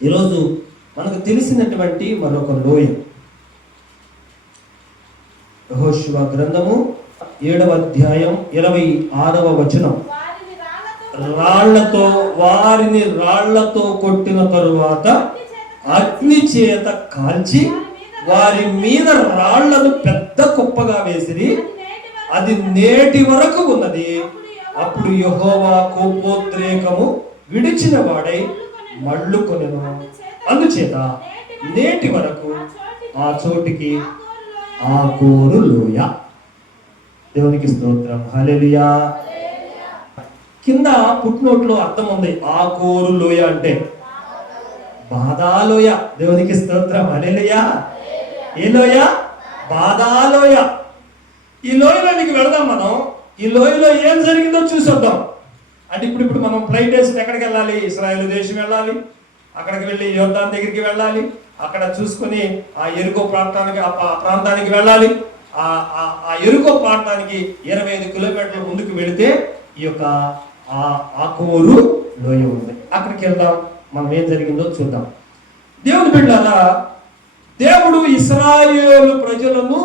ఈరోజు మనకు తెలిసినటువంటి మరొక లోయ, యెహోషువ గ్రంథము 7వ అధ్యాయం 26వ వచనం. వారిని రాళ్లతో కొట్టిన తరువాత అగ్ని చేత కాల్చి వారి మీద రాళ్లను పెద్ద కుప్పగా వేసిరి, అది నేటి వరకు ఉన్నది. అప్పుడు యెహోవా కోపోద్రేకము విడిచిన వాడై మళ్ళుకొనెను. అందుచేత నేటి వరకు ఆ చోటికి ఆకోరు లోయ. దేవునికి స్తోత్రం, హల్లెలూయా. కింద పుట్టినోట్లో అర్థం ఉంది. ఆకోరు లోయ అంటే బాధాలోయ. దేవునికి స్తోత్రం, హల్లెలూయా. ఏ లోయ? బాధాలోయ. ఈ లోయలోనికి వెళదాం మనం. ఈ లోయలో ఏం జరిగిందో చూసొద్దాం. అంటే ఇప్పుడు మనం ఫ్లైట్ వేసి ఎక్కడికి వెళ్ళాలి? ఇశ్రాయేలు దేశం వెళ్ళాలి. అక్కడికి వెళ్ళి యోర్దాను దగ్గరికి వెళ్ళాలి. అక్కడ చూసుకుని ఆ ఎరుకో ప్రాంతానికి ఆ ప్రాంతానికి వెళ్ళాలి. ఆ ఎరుకో ప్రాంతానికి 25 కిలోమీటర్ల ముందుకు వెళితే ఈ యొక్క ఆకోరు లోయ ఉంది. అక్కడికి వెళ్దాం, మనం ఏం జరిగిందో చూద్దాం. దేవుని బిడ్డలారా, దేవుడు ఇశ్రాయేలు ప్రజలను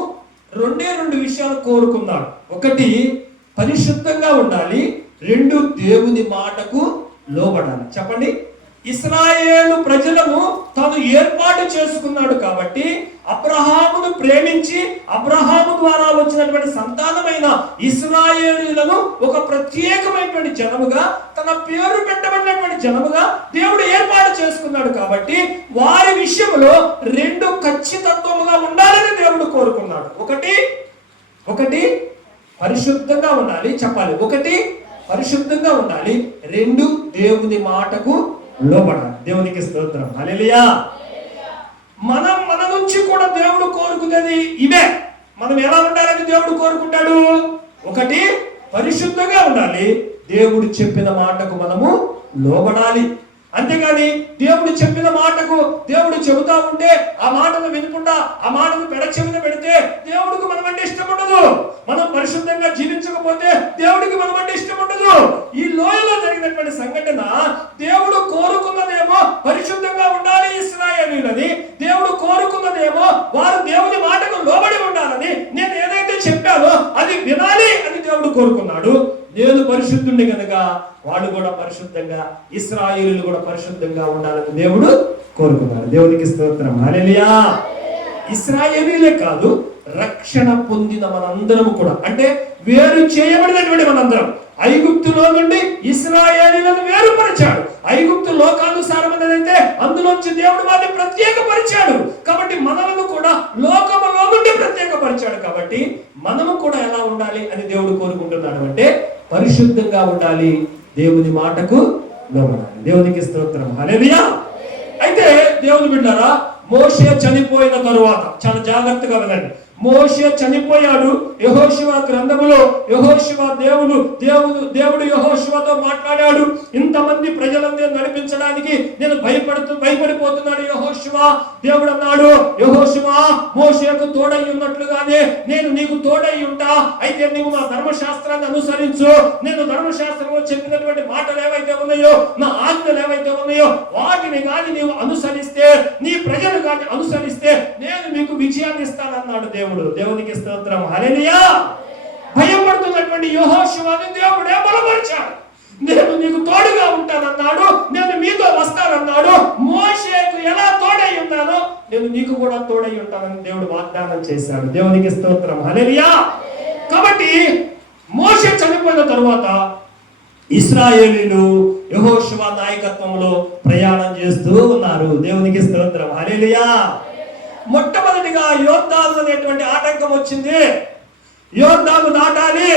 2 విషయాలు కోరుకున్నాడు. ఒకటి, పరిశుద్ధంగా ఉండాలి. 2, దేవుని మాటకు లోబడాలి. చెప్పండి. ఇశ్రాయేలు ప్రజలను తాను ఏర్పాటు చేసుకున్నాడు కాబట్టి అబ్రహామును ప్రేమించి అబ్రహాము ద్వారా వచ్చినటువంటి సంతానమైన ఇశ్రాయేలీయులను ఒక ప్రత్యేకమైనటువంటి జనముగా, తన పేరు పెట్టబడినటువంటి జనముగా దేవుడు ఏర్పాటు చేసుకున్నాడు కాబట్టి వారి విషయంలో 2 ఖచ్చితత్వముగా ఉండాలని దేవుడు కోరుకున్నాడు. ఒకటి పరిశుద్ధంగా ఉండాలి. చెప్పాలి. 1 పరిశుద్ధంగా ఉండాలి. 2 దేవుని మాటకు లోబడాలి. దేవునికి స్తోత్రం, హల్లెలూయా. మన నుంచి కూడా దేవుడు కోరుకునేది ఇవే. మనం ఎలా ఉండాలని దేవుడు కోరుకుంటాడు? 1 పరిశుద్ధంగా ఉండాలి. దేవుడు చెప్పిన మాటకు మనము లోబడాలి. అంతేగాని దేవుడు చెప్పిన మాటకు దేవుడు చెబుతా ఉంటే ఆ మాటను వినకుండా ఆ మాటను పెడచెవిన పెడితే దేవుడికి మనం అంటే ఇష్టం ఉండదు. మనం పరిశుద్ధంగా జీవించకపోతే దేవుడికి మనం అంటే ఇష్టం ఉండదు. ఈ లోయలో జరిగినటువంటి సంఘటన దేవుడు కోరుకున్నదేమో పరిశుద్ధంగా ఉండాలి ఇశ్రాయేలీయులని, దేవుడు కోరుకున్నదేమో వారు దేవుని మాటకు లోబడి ఉండాలని, నేను ఏదైతే చెప్పానో అది వినాలి అని దేవుడు కోరుకున్నాడు. నేను పరిశుద్ధుడిని కనుక వాడు కూడా పరిశుద్ధంగా, ఇశ్రాయేలీయులు కూడా పరిశుద్ధంగా ఉండాలని దేవుడు కోరుకున్నాడు. దేవునికి స్తోత్రం, హల్లెలూయా. ఇశ్రాయేలీయులే కాదు, రక్షణ పొందిన మనందరం కూడా, అంటే వేరు చేయబడినటువంటి మనందరం, ఐగుప్తులో నుండి ఇశ్రాయేలీయులను వేరుపరిచాడు. ఐగుప్తు లోకానుసారమైనదైతే అందులోంచి దేవుడు వారిని ప్రత్యేకపరిచాడు. కాబట్టి మనలను కూడా లోకములో నుండి ప్రత్యేకపరిచాడు. కాబట్టి మనము కూడా ఎలా ఉండాలి అని దేవుడు కోరుకుంటున్నాడు అంటే పరిశుద్ధంగా ఉండాలి, దేవుని మాటకు లోబడాలి. దేవునికి స్తోత్రం, హల్లెలూయా. అయితే దేవుని బిడ్డలారా, మోషే చనిపోయిన తరువాత చాలా జాగ్రత్తగా వినండి. మోషే చనిపోయాడు. యెహోషువ గ్రంథములో దేవుడు యెహోషువతో మాట్లాడాడు. ఇంతమంది ప్రజలందరినీ నడిపించడానికి నేను భయపడిపోతున్నాడు యెహోషువ. దేవుడు అన్నాడు, యెహోషువ మోషేకు తోడై ఉన్నట్లుగానే నేను నీకు తోడై ఉంటా. అయితే నీవు నా ధర్మశాస్త్రాన్ని అనుసరించు. నేను ధర్మశాస్త్రంలో చెప్పినటువంటి మాటలు ఏవైతే ఉన్నాయో, నా ఆజ్ఞలు ఏవైతే ఉన్నాయో వాటిని కానీ నీవు అనుసరిస్తే, నీ ప్రజలు కానీ అనుసరిస్తే నేను మీకు విజయాన్ని ఇస్తానన్నాడు దేవుడు. దేవునికి స్తోత్రం, హల్లెలూయా. భయపడుతున్నటువంటి యెహోషువని దేవుడే బలపరిచాడు. నేను నీకు తోడుగా ఉంటానన్నాడు, నేను మీతో వస్తానన్నాడు. మోషేకు ఎలా తోడై ఉన్నానో నేను నీకు కూడా తోడై ఉంటానని దేవుడు వాగ్దానం చేశాడు. దేవునికి స్తోత్రం, హల్లెలూయా. కాబట్టి మోషే చనిపోయిన తరువాత ఇశ్రాయేలీయులు యెహోషువ నాయకత్వంలో ప్రయాణం చేస్తూ ఉన్నారు. దేవునికి స్తోత్రం, హల్లెలూయా. మొట్టమొదటిగా యోర్దాను అనేటువంటి ఆటంకం వచ్చింది. యోర్దాను దాటాలి.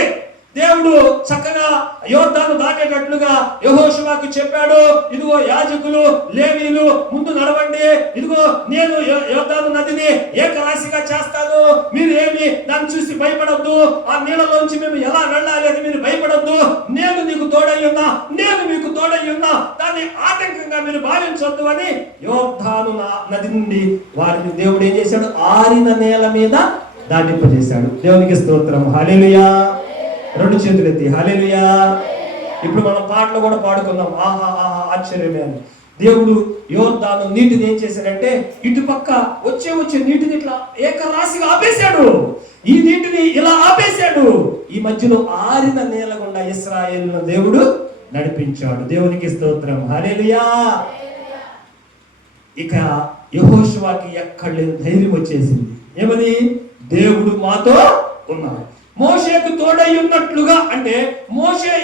దేవుడు చక్కగా యోర్దాను దాటేటట్లుగా యెహోషువకు చెప్పాడు, ఇదిగో యాజకులు లేవీయులు ముందు నడవండి, ఇదిగో నేను యోర్దాను నదిని ఏకరాశిగా చేస్తాను, మీరు ఏమి దాన్ని చూసి భయపడొద్దు, ఆ నీళ్ళలోంచి మేము ఎలా వెళ్ళాలి అని మీరు భయపడొద్దు, నేను నీకు తోడై ఉన్నా, నేను మీకు తోడై ఉన్నా, దాన్ని ఆటంకంగా మీరు భావించొద్దు అని యోర్దాను నది నుండి వారిని దేవుడు ఏం చేశాడు? ఆరిన నేల మీద దాటింపజేశాడు. దేవునికి స్తోత్రం, హల్లెలూయా. 2 చేతులు ఎత్తి హల్లెలూయా. ఇప్పుడు మనం పాటలు కూడా పాడుకుందాం, ఆహా ఆహా ఆశ్చర్యమే అని. దేవుడు యోర్దాను నీటిని ఏం చేశాడంటే ఇటుపక్క వచ్చే నీటిని ఇట్లా ఏకరాశిగా ఆపేశాడు. ఈ నీటిని ఇలా ఆపేశాడు. ఈ మధ్యలో ఆరిన నేల గుండా ఇశ్రాయేలును దేవుడు నడిపించాడు. దేవునికి స్తోత్రం, హల్లెలూయా. ఇక యెహోషువకి ఎక్కడ లేని ధైర్యం వచ్చేసింది. ఏమని? దేవుడు మాతో ఉన్నాడు. మోషేకు తోడై ఉన్నట్లుగా, అంటే మోషే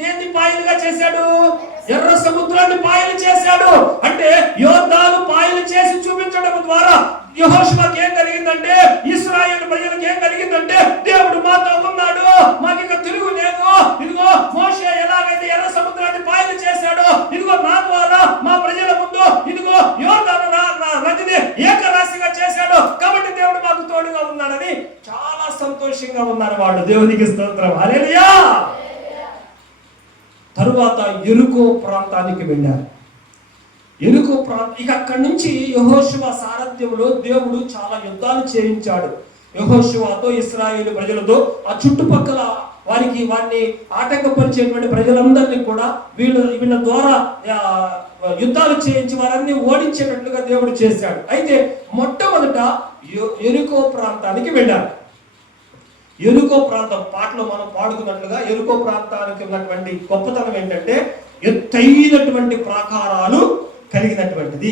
దేన్ని పాయలుగా చేశాడు? ఎర్ర సముద్రాన్ని పాయలు చేశాడు. అంటే యోర్దాను పాయలు చేసి చూపించడం ద్వారా యెహోషువకి ఏం కలిగిందంటే, ఇశ్రాయేలు ప్రజలకు ఏం కలిగిందంటే, దేవుడు మాతో ఉన్నాడు, మాకు ఇక తిరుగు లేదు. ఇదిగో మోషే ఎలాగైతే ఎర్ర సముద్రాన్ని పాయలు చేశాడో, ఇదిగో నా ద్వారా మా ప్రజల ముందు ఇదిగో యోర్దాను నదిని ఏకరాశిగా చేశాడు, కాబట్టి దేవుడు మాకు తోడుగా ఉన్నాడని చాలా సంతోషంగా ఉన్నారు వాళ్ళు. దేవునికి స్తోత్రం, హల్లెలూయా. తరువాత యెరికో ప్రాంతానికి వెళ్ళారు. యెరికో ప్రాంతం, ఇక అక్కడి నుంచి యెహోషువ సారథ్యంలో దేవుడు చాలా యుద్ధాలు చేయించాడు. యెహోషువతో, ఇశ్రాయేలు ప్రజలతో, ఆ చుట్టుపక్కల వారిని ఆటంకపరిచేటువంటి ప్రజలందరినీ కూడా వీళ్ళ ద్వారా యుద్ధాలు చేయించి వారన్నీ ఓడించేటట్లుగా దేవుడు చేశాడు. అయితే మొట్టమొదట యెరికో ప్రాంతానికి వెళ్ళారు. యెరికో ప్రాంతం పాటలో మనం పాడుకున్నట్లుగా యెరికో ప్రాంతానికి ఉన్నటువంటి గొప్పతనం ఏంటంటే, ఎత్తైనటువంటి ప్రాకారాలు కలిగినటువంటిది.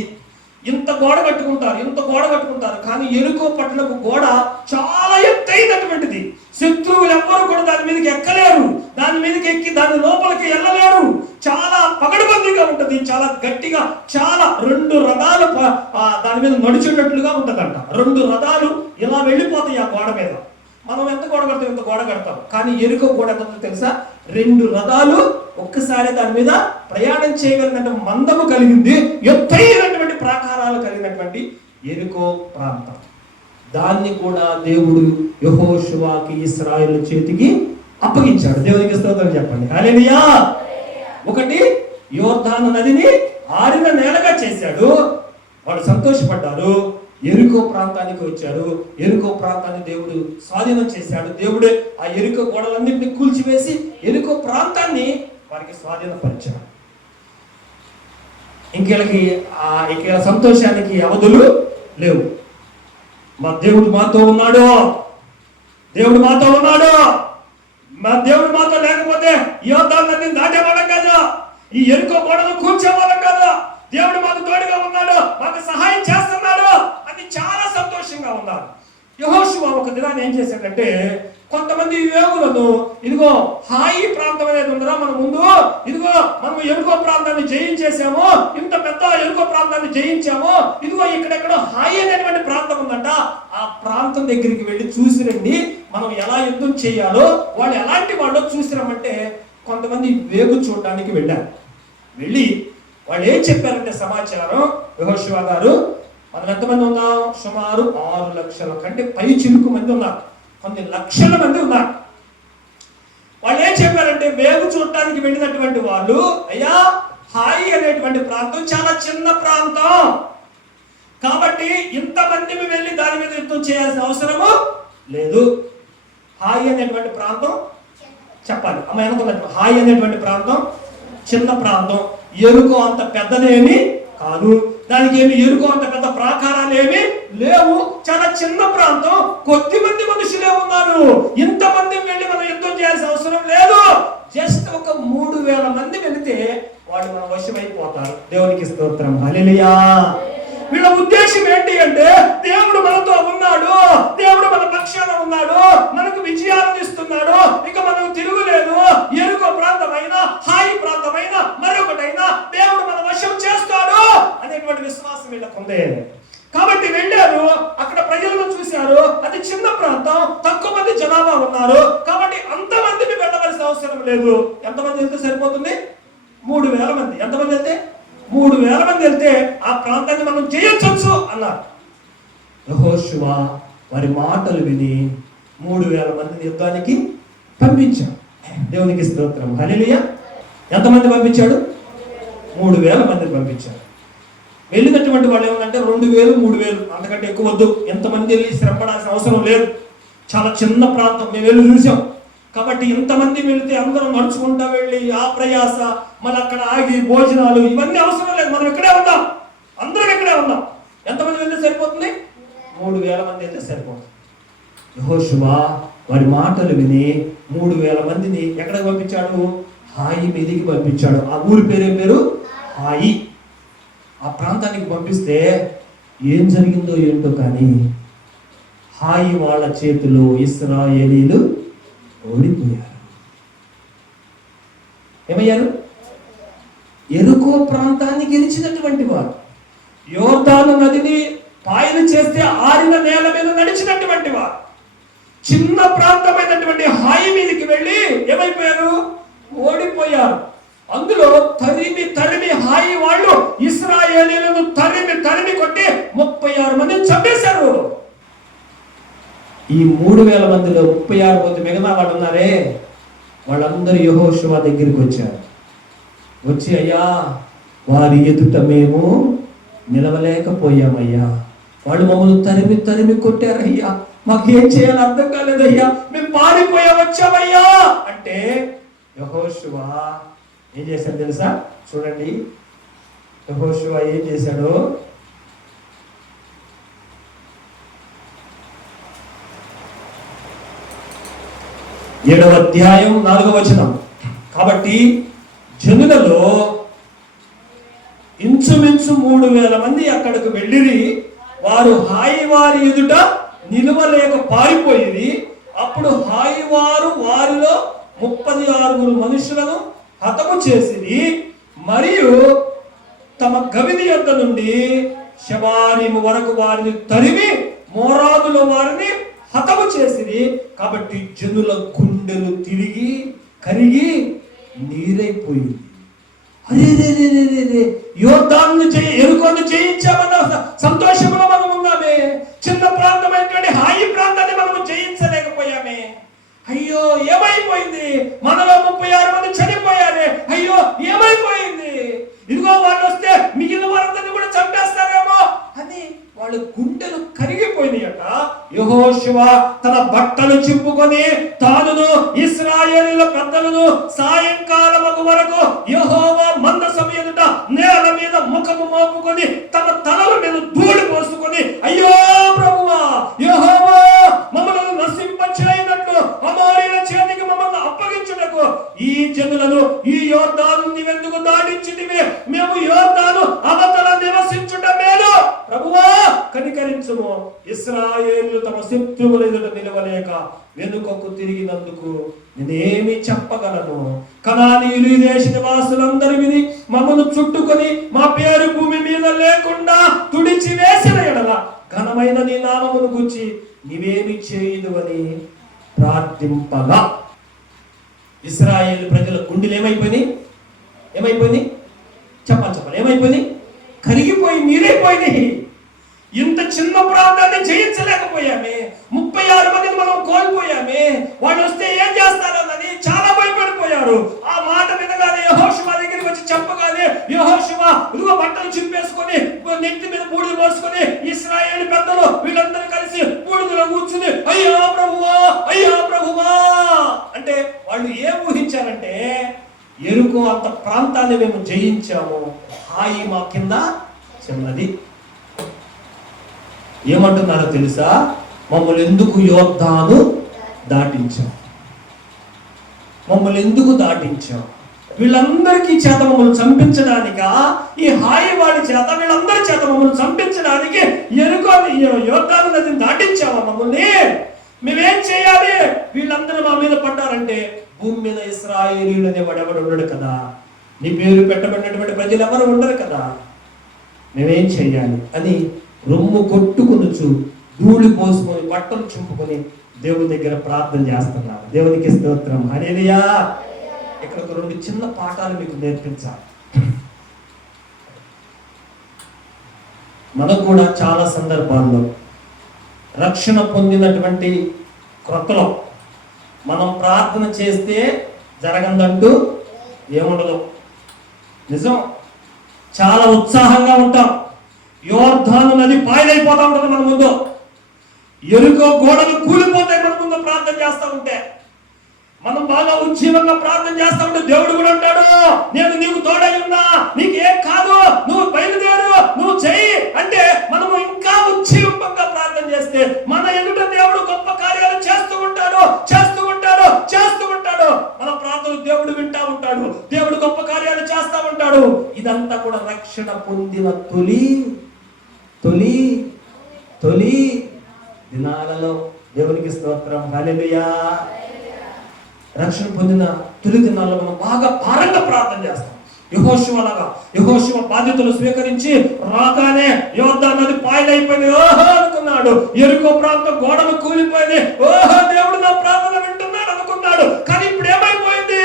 ఇంత గోడ కట్టుకుంటారు, కానీ యెరికో పట్టణపు గోడ చాలా ఎత్తైనటువంటిది. శత్రువులు ఎవ్వరు కూడా దాని మీదకి ఎక్కలేరు, దాని మీదకి ఎక్కి దాని లోపలికి వెళ్ళలేరు. చాలా పగడబందీగా ఉంటది, చాలా గట్టిగా, చాలా 2 రథాలు దాని మీద నడుచున్నట్లుగా ఉంటదంట. 2 రథాలు ఇలా వెళ్ళిపోతాయి ఆ గోడ మీద. మనం ఎంత గోడ కడతాం, ఎంత గోడ కడతాం, కానీ యెరికో గోడ ఎంత తెలుసా? 2 రథాలు ఒక్కసారి దాని మీద ప్రయాణం చేయగలిగినట్టు మందము కలిగింది, ఎత్తైనటువంటి ప్రాకారాలు కలిగినటువంటి యెరికో ప్రాంతం. దాన్ని కూడా దేవుడు యెహోషువకి, ఇశ్రాయేలు చేతికి అప్పగించాడు. దేవునికి స్తోత్రం చెప్పండి, హల్లెలూయా. ఒకటి, యోర్దాను నదిని ఆరిన నేలగా చేశాడు, వాళ్ళు సంతోషపడ్డారు. యెరికో ప్రాంతానికి వచ్చారు. యెరికో ప్రాంతాన్ని దేవుడు స్వాధీనం చేశాడు. దేవుడే ఆ యెరికో గోడలన్నింటినీ కూల్చివేసి యెరికో ప్రాంతాన్ని వారికి స్వాధీనపరిచాడు. ఇంక సంతోషానికి అవధులు లేవు. మా దేవుడు మాతో ఉన్నాడు, మా దేవుడు మాతో లేకపోతే యోర్దాను నదిని దాటేవాళ్ళం కాదు, ఈ యెరికో గోడలు కూల్చేవాళ్ళం కాదు. దేవుడు మాకు తోడుగా ఉన్నాడు, మాకు సహాయం చేస్తున్నాడు అని చాలా సంతోషంగా ఉన్నారు. యెహోషువ ఒక దినాన్ని ఏం చేశాడంటే, కొంతమంది యోగులను, ఇదిగో హాయి ప్రాంతం అనేది ఉందిరా మన ముందు, ఇదిగో మనం యెరికో ప్రాంతాన్ని జయించేసాము, ఇంత పెద్ద యెరికో ప్రాంతాన్ని జయించాము, ఇదిగో ఇక్కడెక్కడో హాయి అనేటువంటి ప్రాంతం ఉందంట, ఆ ప్రాంతం దగ్గరికి వెళ్ళి చూసిరండి, మనం ఎలా యుద్ధం చేయాలో, వాళ్ళు ఎలాంటి వాళ్ళో చూసిరమ్మంటే కొంతమంది వేగు చూడడానికి వెళ్ళారు. వెళ్ళి వాళ్ళు ఏం చెప్పారంటే సమాచారం, యెహోషువ గారు, మనం ఎంతమంది ఉన్నాం? సుమారు 6 లక్షల కంటే పై చిలుకు మంది ఉన్నారు, కొన్ని లక్షల మంది ఉన్నారు. వాళ్ళు ఏం చెప్పారంటే, వేగు చూడటానికి వెళ్ళినటువంటి వాళ్ళు, అయ్యా హాయి అనేటువంటి ప్రాంతం చాలా చిన్న ప్రాంతం, కాబట్టి ఇంతమంది వెళ్ళి దాని మీద యుద్ధం చేయాల్సిన అవసరము లేదు. హాయి అనేటువంటి ప్రాంతం చెప్పాలి అమ్మ, అనుకున్నట్టు హాయి అనేటువంటి ప్రాంతం చిన్న ప్రాంతం, యెరికో అంత పెద్దదేమి కాదు, దానికి యెరికో అంత పెద్ద ప్రాకారాలు ఏమి లేవు, చాలా చిన్న ప్రాంతం, కొద్ది మంది మనుషులే ఉన్నారు, ఇంతమంది వెళ్ళి మనం యుద్ధం చేయాల్సిన అవసరం లేదు, జస్ట్ ఒక 3000 మంది వెళితే వాళ్ళు మన వశమైపోతారు. దేవునికి స్తోత్రం, హల్లెలూయా. వీళ్ళ ఉద్దేశం ఏంటి అంటే, దేవుడు మనతో ఉన్నాడు, దేవుడు మన పక్షాన ఉన్నాడు, మనకు విజయాలను ఇస్తున్నాడు, ఇక మనకు తిరుగులేదు, యెరికో ప్రాంతమైన హాయి ప్రాంతమైన మరొకటైనా దేవుడు మన వశం చేస్తాడు అనేటువంటి విశ్వాసం వీళ్ళకు ఉంది. కాబట్టి వెళ్ళారు, అక్కడ ప్రజలను చూశారు, అది చిన్న ప్రాంతం, తక్కువ మంది జనాభా ఉన్నారు, కాబట్టి అంతమందిని వెళ్ళవలసిన అవసరం లేదు. ఎంతమంది వెళ్తే సరిపోతుంది? 3000 మంది. ఎంతమంది వెళ్తే? 3000 మంది వెళ్తే ఆ ప్రాంతాన్ని మనం చేయొచ్చు అన్నారు. యెహోషువ వారి మాటలు విని 3000 మందిని యుద్ధానికి పంపించాడు. దేవునికి స్తోత్రం, హల్లెలూయా. ఎంతమంది పంపించాడు? 3000 మందిని పంపించాడు. వెళ్ళినటువంటి వాళ్ళు ఏమంటే 2000, 3000, అంతకంటే ఎక్కువ వద్దు, ఎంతమంది వెళ్ళి శ్రమపడాల్సిన అవసరం లేదు, చాలా చిన్న ప్రాంతం, మేము వెళ్ళి చూసాం, కాబట్టి ఇంతమంది వెళితే అందరం నడుచుకుంటా వెళ్ళి ఆ ప్రయాస, మన అక్కడ ఆగి భోజనాలు ఇవన్నీ అవసరం లేదు. మనం ఇక్కడే ఉందాం, అందరం ఇక్కడే ఉందాం. ఎంతమంది వెళ్తే సరిపోతుంది? 3000 మంది అయితే సరిపోతుంది. యెహోషువ వారి మాటలు విని 3000 మందిని ఎక్కడికి పంపించాడు? హాయి మీదికి పంపించాడు. ఆ ఊరి పేరు హాయి. ఆ ప్రాంతానికి పంపిస్తే ఏం జరిగిందో ఏంటో కానీ హాయి వాళ్ళ చేతిలో ఇశ్రాయేలీలు ఓడిపోయారు. ఏమయ్యారు? యెరికో ప్రాంతాన్ని గెలిచినటువంటి వారు, యోర్దాను నదిని పాయలు చేస్తే ఆరిన నేల మీద నడిచినటువంటి వారు, చిన్న ప్రాంతమైనటువంటి హాయి మీదకి వెళ్ళి ఏమైపోయారు? ఓడిపోయారు. అందులో తరిమి హాయి వాళ్ళు ఇశ్రాయేలీయులను తరిమి కొట్టి 36 మందిని చంపేశారు. ఈ 3000 మందిలో 36 మంది మిగతా వాళ్ళు ఉన్నారే, వాళ్ళందరూ యెహోషువ దగ్గరికి వచ్చారు. వచ్చి, అయ్యా వారి ఎదుట మేము నిలవలేకపోయామయ్యా, వాళ్ళు మమ్మల్ని తరిమి కొట్టారయ్యా, మాకేం చేయాలో అర్థం కాలేదయ్యా, మేము పారిపోయా వచ్చామయ్యా అంటే యెహోషువ ఏం చేశాడు తెలుసా? చూడండి యెహోషువ ఏం చేశాడు. ఏడవ అధ్యాయం 4వ వచనం. కాబట్టి జనులలో ఇంచుమించు 3000 మంది అక్కడికి వెళ్ళిరి. వారు హాయి వారి ఎదుట నిలవలేక పారిపోయి, అప్పుడు హాయి వారు వారిలో 36 మనుషులను హతము చేసిరి. మరియు తమ గవిని యొద్ద నుండి శబారీము వరకు వారిని తరిమి మోరాదులో వారిని హతము చేసిరి. కాబట్టి జనుల గుండెలు తిరిగి కరిగి నీరైపోయింది. అరే యోర్దాను యెరికోను జయించామన్న సంతోషంలో మనం ఉన్నామే, చిన్న ప్రాంతమైనటువంటి హాయి ప్రాంతాన్ని మనము జయించలేకపోయామే. అయ్యో ఏమైపోయింది, మనలో 36 మంది చనిపోయారే, అయ్యో ఏమైపోయింది, ఇదిగో వాళ్ళు వస్తే మిగిలిన వారందరినీ కూడా చంపేస్తారేమో అని వాళ్ళ గుండెలు కరిగిపోయినాయట. యెహోషువ తన బట్టలు చింపుకొని తానును ఇశ్రాయేలీయుల పెద్దలను సాయంకాలం వరకు యెహోవా మందసం ఎదుట నేల మీద ముఖము మోపుకొని తన తలల మీద ధూళి పోసుకొని, అయ్యో ప్రభువా యెహోవా మమ్మల్ని నశింపచేయనట్లు అమోరీయుల చేతికి మమ్మల్ని అప్పగించుటకు ఈ జనులను ఈ యోర్దాను నీవెందుకు దాటించితివి? మేము యోర్దాను అవతల నివసించుట మేలు, ప్రభువా కనికరించుము. ఇశ్రాయేలు తమ శత్రువుల ఎదుట నిలవలేక వెనుకకు తిరిగినందుకు నేనేమి చెప్పగలను? కనానీయులు ఈ దేశ నివాసులందరూ విని మమ్మల్ని చుట్టుకొని మా పేరు భూమి మీద లేకుండా తుడిచి వేసిన ఎడల ఘనమైన నీ నామమును గురించి నీవేమి చేయదు అని ప్రార్థింపగా ఇశ్రాయేలు ప్రజల గుండెలు ఏమైపోయినాయి? చెప్పాలి ఏమైపోయినాయి? కరిగిపోయి నీరైపోయినాయి. ఇంత చిన్న ప్రాంతాన్ని జయించలేకపోయామే, 36 మందిని మనం కోల్పోయామే, వాళ్ళు వస్తే ఏం చేస్తారన్నది చాలా భయపడిపోయారు. ఆ మాట వినగానే యెహోషువ దగ్గరికి వచ్చి చెప్పగానే యెహోషువ ఇదిగో బట్టలు చింపేసుకొని నెత్తి మీద బూడిద పోసుకొని ఇశ్రాయేలు పెద్దలు వీళ్ళందరూ కలిసి బూడిదలో కూర్చుని అయ్యా ప్రభువా అంటే వాళ్ళు ఏం ఊహించారంటే, యెరికో అంత ప్రాంతాన్ని మేము జయించాము, హాయి మా కింద చిన్నది. ఏమంటున్నారో తెలుసా? మమ్మల్ని ఎందుకు యోర్దాను దాటించావు? వీళ్ళందరికీ చేత మమ్మల్ని చంపించడానికా? ఈ హాయి వాడి చేత వీళ్ళందరి చేత మమ్మల్ని చంపించడానికి యోర్దాను నదిని దాటించావా మమ్మల్ని? మేమేం చేయాలి? వీళ్ళందరూ మా మీద పడ్డారంటే భూమి మీద ఇశ్రాయేలీయులు అనేవాడు ఎవడు ఉండడు కదా, నీ పేరు పెట్టబడినటువంటి ప్రజలు ఎవరు ఉండరు కదా, మేమేం చేయాలి అని రొమ్ము కొట్టుకొనుచు ధూళి పోసుకొని బట్టలు చింపుకొని దేవుని దగ్గర ప్రార్థన చేస్తున్నారు. దేవునికి స్తోత్రం, హల్లెలూయా. ఇక్కడ ఒక 2 చిన్న పాఠాలు మీకు నేర్పించాలి. మనకు కూడా చాలా సందర్భాల్లో రక్షణ పొందినటువంటి క్రొత్తలో మనం ప్రార్థన చేస్తే జరగందంటూ ఏముండదు. నిజం, చాలా ఉత్సాహంగా ఉంటాం. యోర్దాను నది పాయలైపోతా ఉంటుంది మన ముందు, యెరికో గోడలు కూలిపోతాయి మన ముందు ప్రార్థన చేస్తూ ఉంటే. మనం బాగా ఉజ్జీవంగా ప్రార్థన చేస్తా ఉంటే దేవుడు కూడా అంటాడు, నేను నీకు తోడై ఉన్నా, నీకేం కాదు, నువ్వు బయలుదేరు, నువ్వు చెయ్యి అంటే మనము ఇంకా ఉజ్జీవంగా ప్రార్థన చేస్తే మన ఎదుట దేవుడు గొప్ప కార్యాలు చేస్తూ ఉంటాడు. మన ప్రార్థన దేవుడు వింటా ఉంటాడు, దేవుడు గొప్ప కార్యాలు చేస్తా ఉంటాడు. ఇదంతా కూడా రక్షణ పొందిన తొలి దినాలలో. దేవునికి స్తోత్రం, హల్లెలూయా. రక్షణ పొందిన తొలి దినాల్లో మనం బాగా భారంగా ప్రార్థన చేస్తాం. యెహోషువ బాధ్యతలు స్వీకరించి రాగానే యోర్దాను నది పాయలైపోయింది, ఓహో అనుకున్నాడు. యెరికో ప్రాంతం గోడలు కూలిపోయింది, ఓహో దేవుడు నా ప్రార్థన వింటున్నాడు అనుకున్నాడు. కానీ ఇప్పుడు ఏమైపోయింది?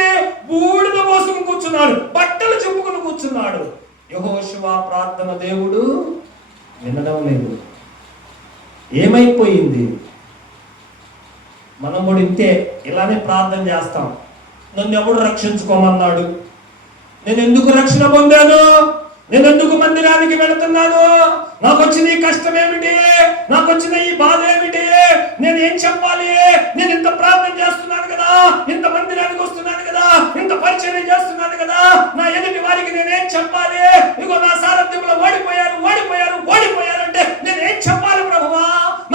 బూడిద మోసుకుని కూర్చున్నాడు, బట్టలు చెప్పుకుని కూర్చున్నాడు. యెహోషువ ప్రార్థన దేవుడు వినడం లేదు. ఏమైపోయింది? మనం కూడా ఇంతే, ఇలానే ప్రార్థన చేస్తాం. నన్ను ఎవడు రక్షించుకోమన్నాడు? నేను ఎందుకు రక్షణ పొందాను? నేను ఎందుకు మందిరానికి వెళుతున్నాను? నాకు వచ్చిన ఈ కష్టం ఏమిటి? నాకు వచ్చిన ఈ బాధ ఏమిటి? నేను ఏం చెప్పాలి? నేను ఇంత ప్రార్థన చేస్తున్నాను కదా, ఇంత మందిరానికి వస్తున్నాను కదా, ఇంత పరిచయం చేస్తున్నాను కదా, నా ఎదుటి వారికి నేనేం చెప్పాలి? ఇగో నా సారథ్యంలో ఓడిపోయారు అంటే నేనేం చెప్పాలి ప్రభువా?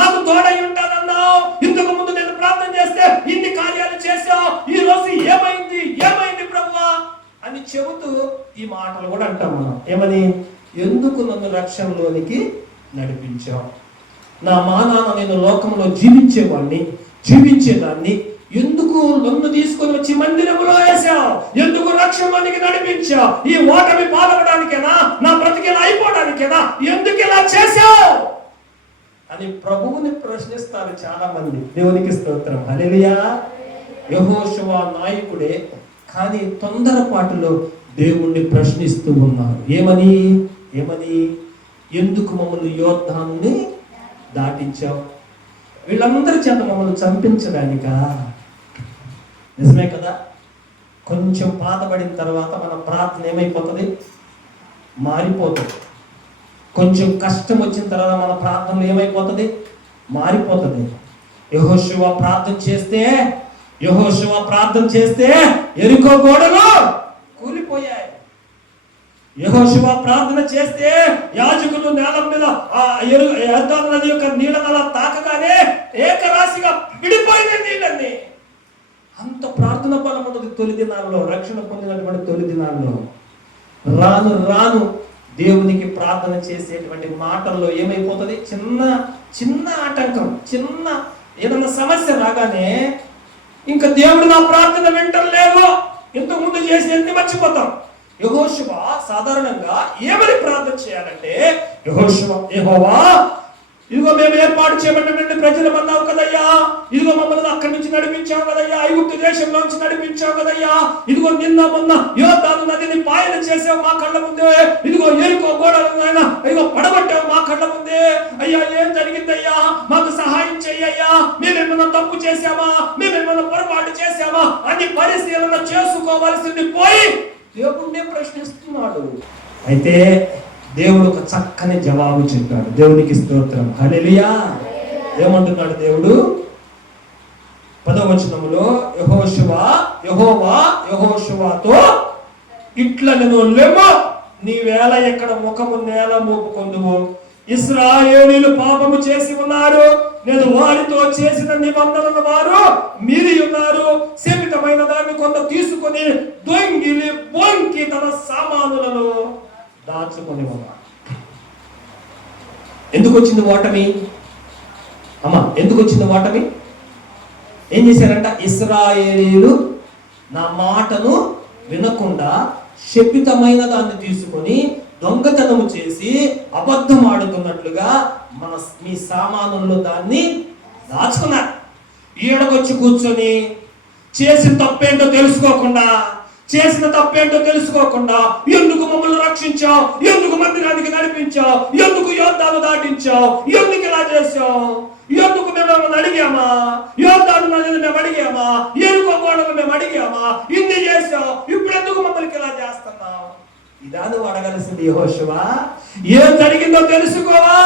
నాకు తోడై ఉంటానన్నావు, ఇంతకు ముందు నేను ప్రార్థన చేస్తే ఇన్ని కార్యాలు చేశావు, ఈ రోజు ఏమైంది ప్రభువా అని చెబుతూ ఈ మాటలు కూడా అంటాం మనం. ఏమని? ఎందుకు నన్ను రక్షణలోనికి నడిపించావు? నా మానాన నేను లోకంలో జీవించేదాన్ని ఎందుకు నన్ను తీసుకొని వచ్చి మందిరంలో వేసావు? ఎందుకు రక్షణలోనికి నడిపించావు? ఈ ఓటమి పాల్గొనడానికేనా? నా బ్రతికిలా అయిపోవడానికేనా? ఎందుకు ఇలా చేశావు అని ప్రభువుని ప్రశ్నిస్తారు చాలా మంది. దేవునికి స్తోత్రం, హల్లెలూయా. యెహోషువ నాయకుడే, కానీ తొందరపాటులో దేవుణ్ణి ప్రశ్నిస్తూ ఉన్నారు. ఏమని? ఎందుకు మమ్మల్ని యోర్దానుని దాటించావు? వీళ్ళందరి చేత మమ్మల్ని చంపించడానికా? నిజమే కదా. కొంచెం పాతబడిన తర్వాత మన ప్రార్థన ఏమైపోతుంది? మారిపోతుంది. కొంచెం కష్టం వచ్చిన తర్వాత మన ప్రార్థనలు ఏమైపోతుంది? మారిపోతుంది. యెహోషువ ప్రార్థన చేస్తే యెరికో గోడలు కూలిపోయాయి. యెహోషువ ప్రార్థన చేస్తే యాజకులు నేల మీద యోర్దాను నది యొక్క నీళ్ళ తాకగానే ఏకరాశిగా విడిపోయిన నీళ్ళని. అంత ప్రార్థన బలం ఉన్నది తొలి దినాల్లో, రక్షణ పొందినటువంటి తొలి దినాల్లో. రాను దేవునికి ప్రార్థన చేసేటువంటి మాటల్లో ఏమైపోతుంది? చిన్న ఆటంకం, చిన్న ఏదన్నా సమస్య రాగానే ఇంకా దేవుడు నా ప్రార్థన వింటలేదు, ఇంతకు ముందు చేసి ఎన్ని మర్చిపోతాం. యెహోషువ సాధారణంగా ఏమని ప్రార్థన చేయాలంటే, యెహోవా ఇదిగో మేము ఏర్పాటు చేయబడినటువంటి ప్రజలు అన్నావు కదయ్యా, ఇదిగో మమ్మల్ని అక్కడి నుంచి నడిపించావు కదయ్యా, ఐగుప్తు దేశంలో నుంచి నడిపించావు కదయ్యా, ఇదిగో నిన్న మొన్న యోర్దాను నదిని పాయలు చేసావు మా కళ్ళ ముందే, ఇదిగో యెరికో గోడలను ఇదిగో పడగొట్టావు మా కళ్ళ ముందే. అయ్యా ఏం జరిగిందయ్యా? మాకు సహాయం చెయ్యయ్యా. మేమేమన్నా తప్పు చేశామా? మేమేమన్నా పొరపాటు చేశామా అని పరిశీలన చేసుకోవాల్సింది పోయి దేవుణ్ణే ప్రశ్నిస్తున్నాడు. అయితే దేవుడు ఒక చక్కని జవాబు చెప్పాడు. దేవునికి స్తోత్రం, హల్లెలూయా. ఏమంటున్నాడు దేవుడు? 10వ వచనములో యెహోషువతో ఇట్లా నేను లెమ్మో, నీవేళ ఎక్కడ ముఖము నేల మోపుకొందువు, ఇశ్రాయేలీయులు పాపము చేసి ఉన్నారు, నేను వారితో చేసిన నిబంధనను వారు మీరి ఉన్నారు, శపితమైన దాన్ని కొంత తీసుకొని దొంగిలి బొంకి తన సామానులను దాచుకొని ఉన్నారు. ఎందుకు వచ్చింది ఓటమి? ఎందుకు వచ్చింది ఓటమి? ఏం చేశారంట? ఇశ్రాయేలీయులు నా మాటను వినకుండా శపితమైన దాన్ని తీసుకొని దొంగతనము చేసి అబద్ధం ఆడుతున్నట్లుగా మీ సామానుల్లో దాన్ని దాచుకున్నారు. ఈడకొచ్చి కూర్చొని చేసిన తప్పేంటో తెలుసుకోకుండా ఎందుకు మమ్మల్ని రక్షించావు, ఎందుకు మందిరానికి నడిపించావు, ఎందుకు యోర్దాను దాటించావు, ఎందుకు ఇలా చేసావు, ఎందుకు మేము అడిగామా, యోర్దాను నదిని మేము అడిగామా, యెరికో గోడలు మేము అడిగామా, ఇన్ని చేసావు, ఇప్పుడు ఎందుకు మమ్మల్ని ఇలా చేస్తున్నావు? ఇదా నువ్వు అడగాల్సింది యెహోషువ. ఏం జరిగిందో తెలుసుకోవా?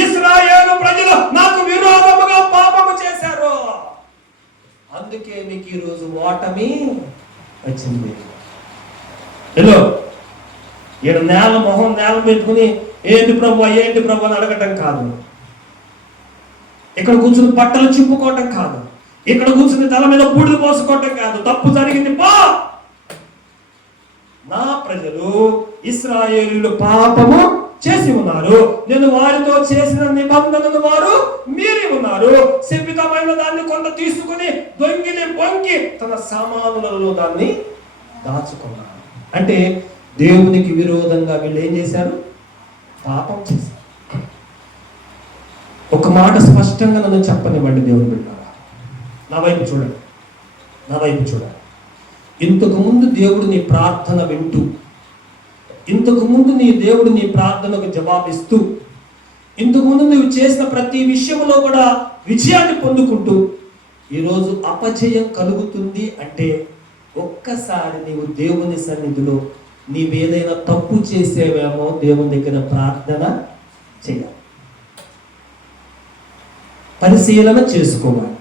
ఇశ్రాయేలు ప్రజలు నాకు విరోధముగా పాపము చేశారు, అందుకే మీకు ఈరోజు ఓటమి వచ్చింది. హలో, ఈడ మొహం నేల పెట్టుకుని ఏంటి ప్రభు అని అడగటం కాదు. ఇక్కడ కూర్చుని బట్టలు చింపుకోవటం కాదు. ఇక్కడ కూర్చుని తల మీద బూడిద పోసుకోవటం కాదు. తప్పు జరిగింది పా. నా ప్రజలు ఇశ్రాయేలీయులు పాపము చేసి ఉన్నారు, నేను వారితో చేసిన నిబంధనను వారు మీరి ఉన్నారు. శపితమైన దాన్ని కొంత తీసుకుని దొంగిలి పొంగి తన సామానులలో దాన్ని దాచుకున్నారు. అంటే దేవునికి విరోధంగా వీళ్ళు ఏం చేశారు? పాపం చేశారు. ఒక మాట స్పష్టంగా నన్ను చెప్పనివ్వండి దేవుని బిడ్డలారా, నా వైపు చూడండి. ఇంతకు ముందు దేవుడు నీ ప్రార్థన వింటూ, ఇంతకు ముందు నీ దేవుడు నీ ప్రార్థనకు జవాబిస్తూ, ఇంతకు ముందు నువ్వు చేసిన ప్రతి విషయంలో కూడా విజయాన్ని పొందుకుంటూ ఈరోజు అపజయం కలుగుతుంది అంటే ఒక్కసారి నీవు దేవుని సన్నిధిలో నీవేదైనా తప్పు చేసేవేమో దేవుని దగ్గర ప్రార్థన చేయాలి, పరిశీలన చేసుకోవాలి.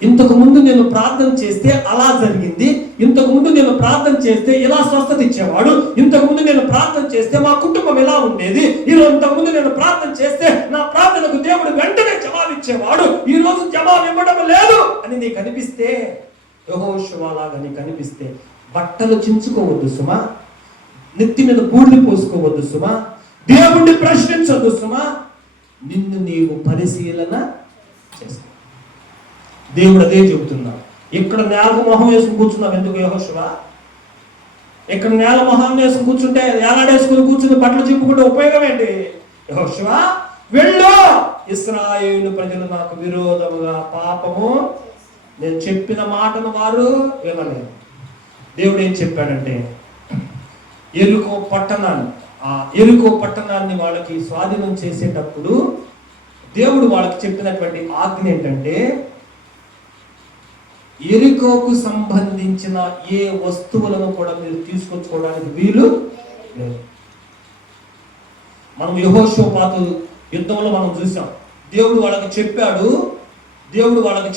ఇంతకు ముందు నేను ప్రార్థన చేస్తే అలా జరిగింది, ఇంతకు ముందు నేను ప్రార్థన చేస్తే ఇలా స్వస్థత ఇచ్చేవాడు, ఇంతకు ముందు నేను ప్రార్థన చేస్తే మా కుటుంబం ఎలా ఉండేది, ఇంతకు ముందు నేను ప్రార్థన చేస్తే నా ప్రార్థనకు దేవుడు వెంటనే జవాబు ఇచ్చేవాడు, ఈ రోజు జవాబు ఇవ్వడం లేదు అని నీకు అనిపిస్తే, యెహోషువలాగా నీకు అనిపిస్తే బట్టలు చించుకోవద్దు సుమా, నెత్తి మీద బూడిద పోసుకోవద్దు సుమా, దేవుణ్ణి ప్రశ్నించవద్దు సుమా, నిన్ను నీవు పరిశీలన చేసుకో. దేవుడు అదే చెబుతున్నాడు. ఇక్కడ నేల మొహం వేసుకుని కూర్చున్నావు ఎందుకు యెహోషువ? ఇక్కడ నేల మొహం వేసుకుని కూర్చుంటే, ఏలాడేసుకుని కూర్చుని బట్టలు చింపుకుంటే ఉపయోగం ఏంటి? యెహోషువ వెళ్ళు, ఇశ్రాయేలు ప్రజలు నాకు విరోధముగా పాపము, నేను చెప్పిన మాటను వారు వినలేదు. దేవుడు ఏం చెప్పాడంటే, ఎరుకో పట్టణాన్ని వాళ్ళకి స్వాధీనం చేసేటప్పుడు దేవుడు వాళ్ళకి చెప్పినటువంటి ఆజ్ఞ ఏంటంటే, ఎరికోకు సంబంధించిన ఏ వస్తువులను కూడా మీరు తీసుకొచ్చుకోవడానికి వీలు లేదు. మనం యెహోషువపాతు యుద్ధంలో మనం చూసాం. దేవుడు వాళ్ళకి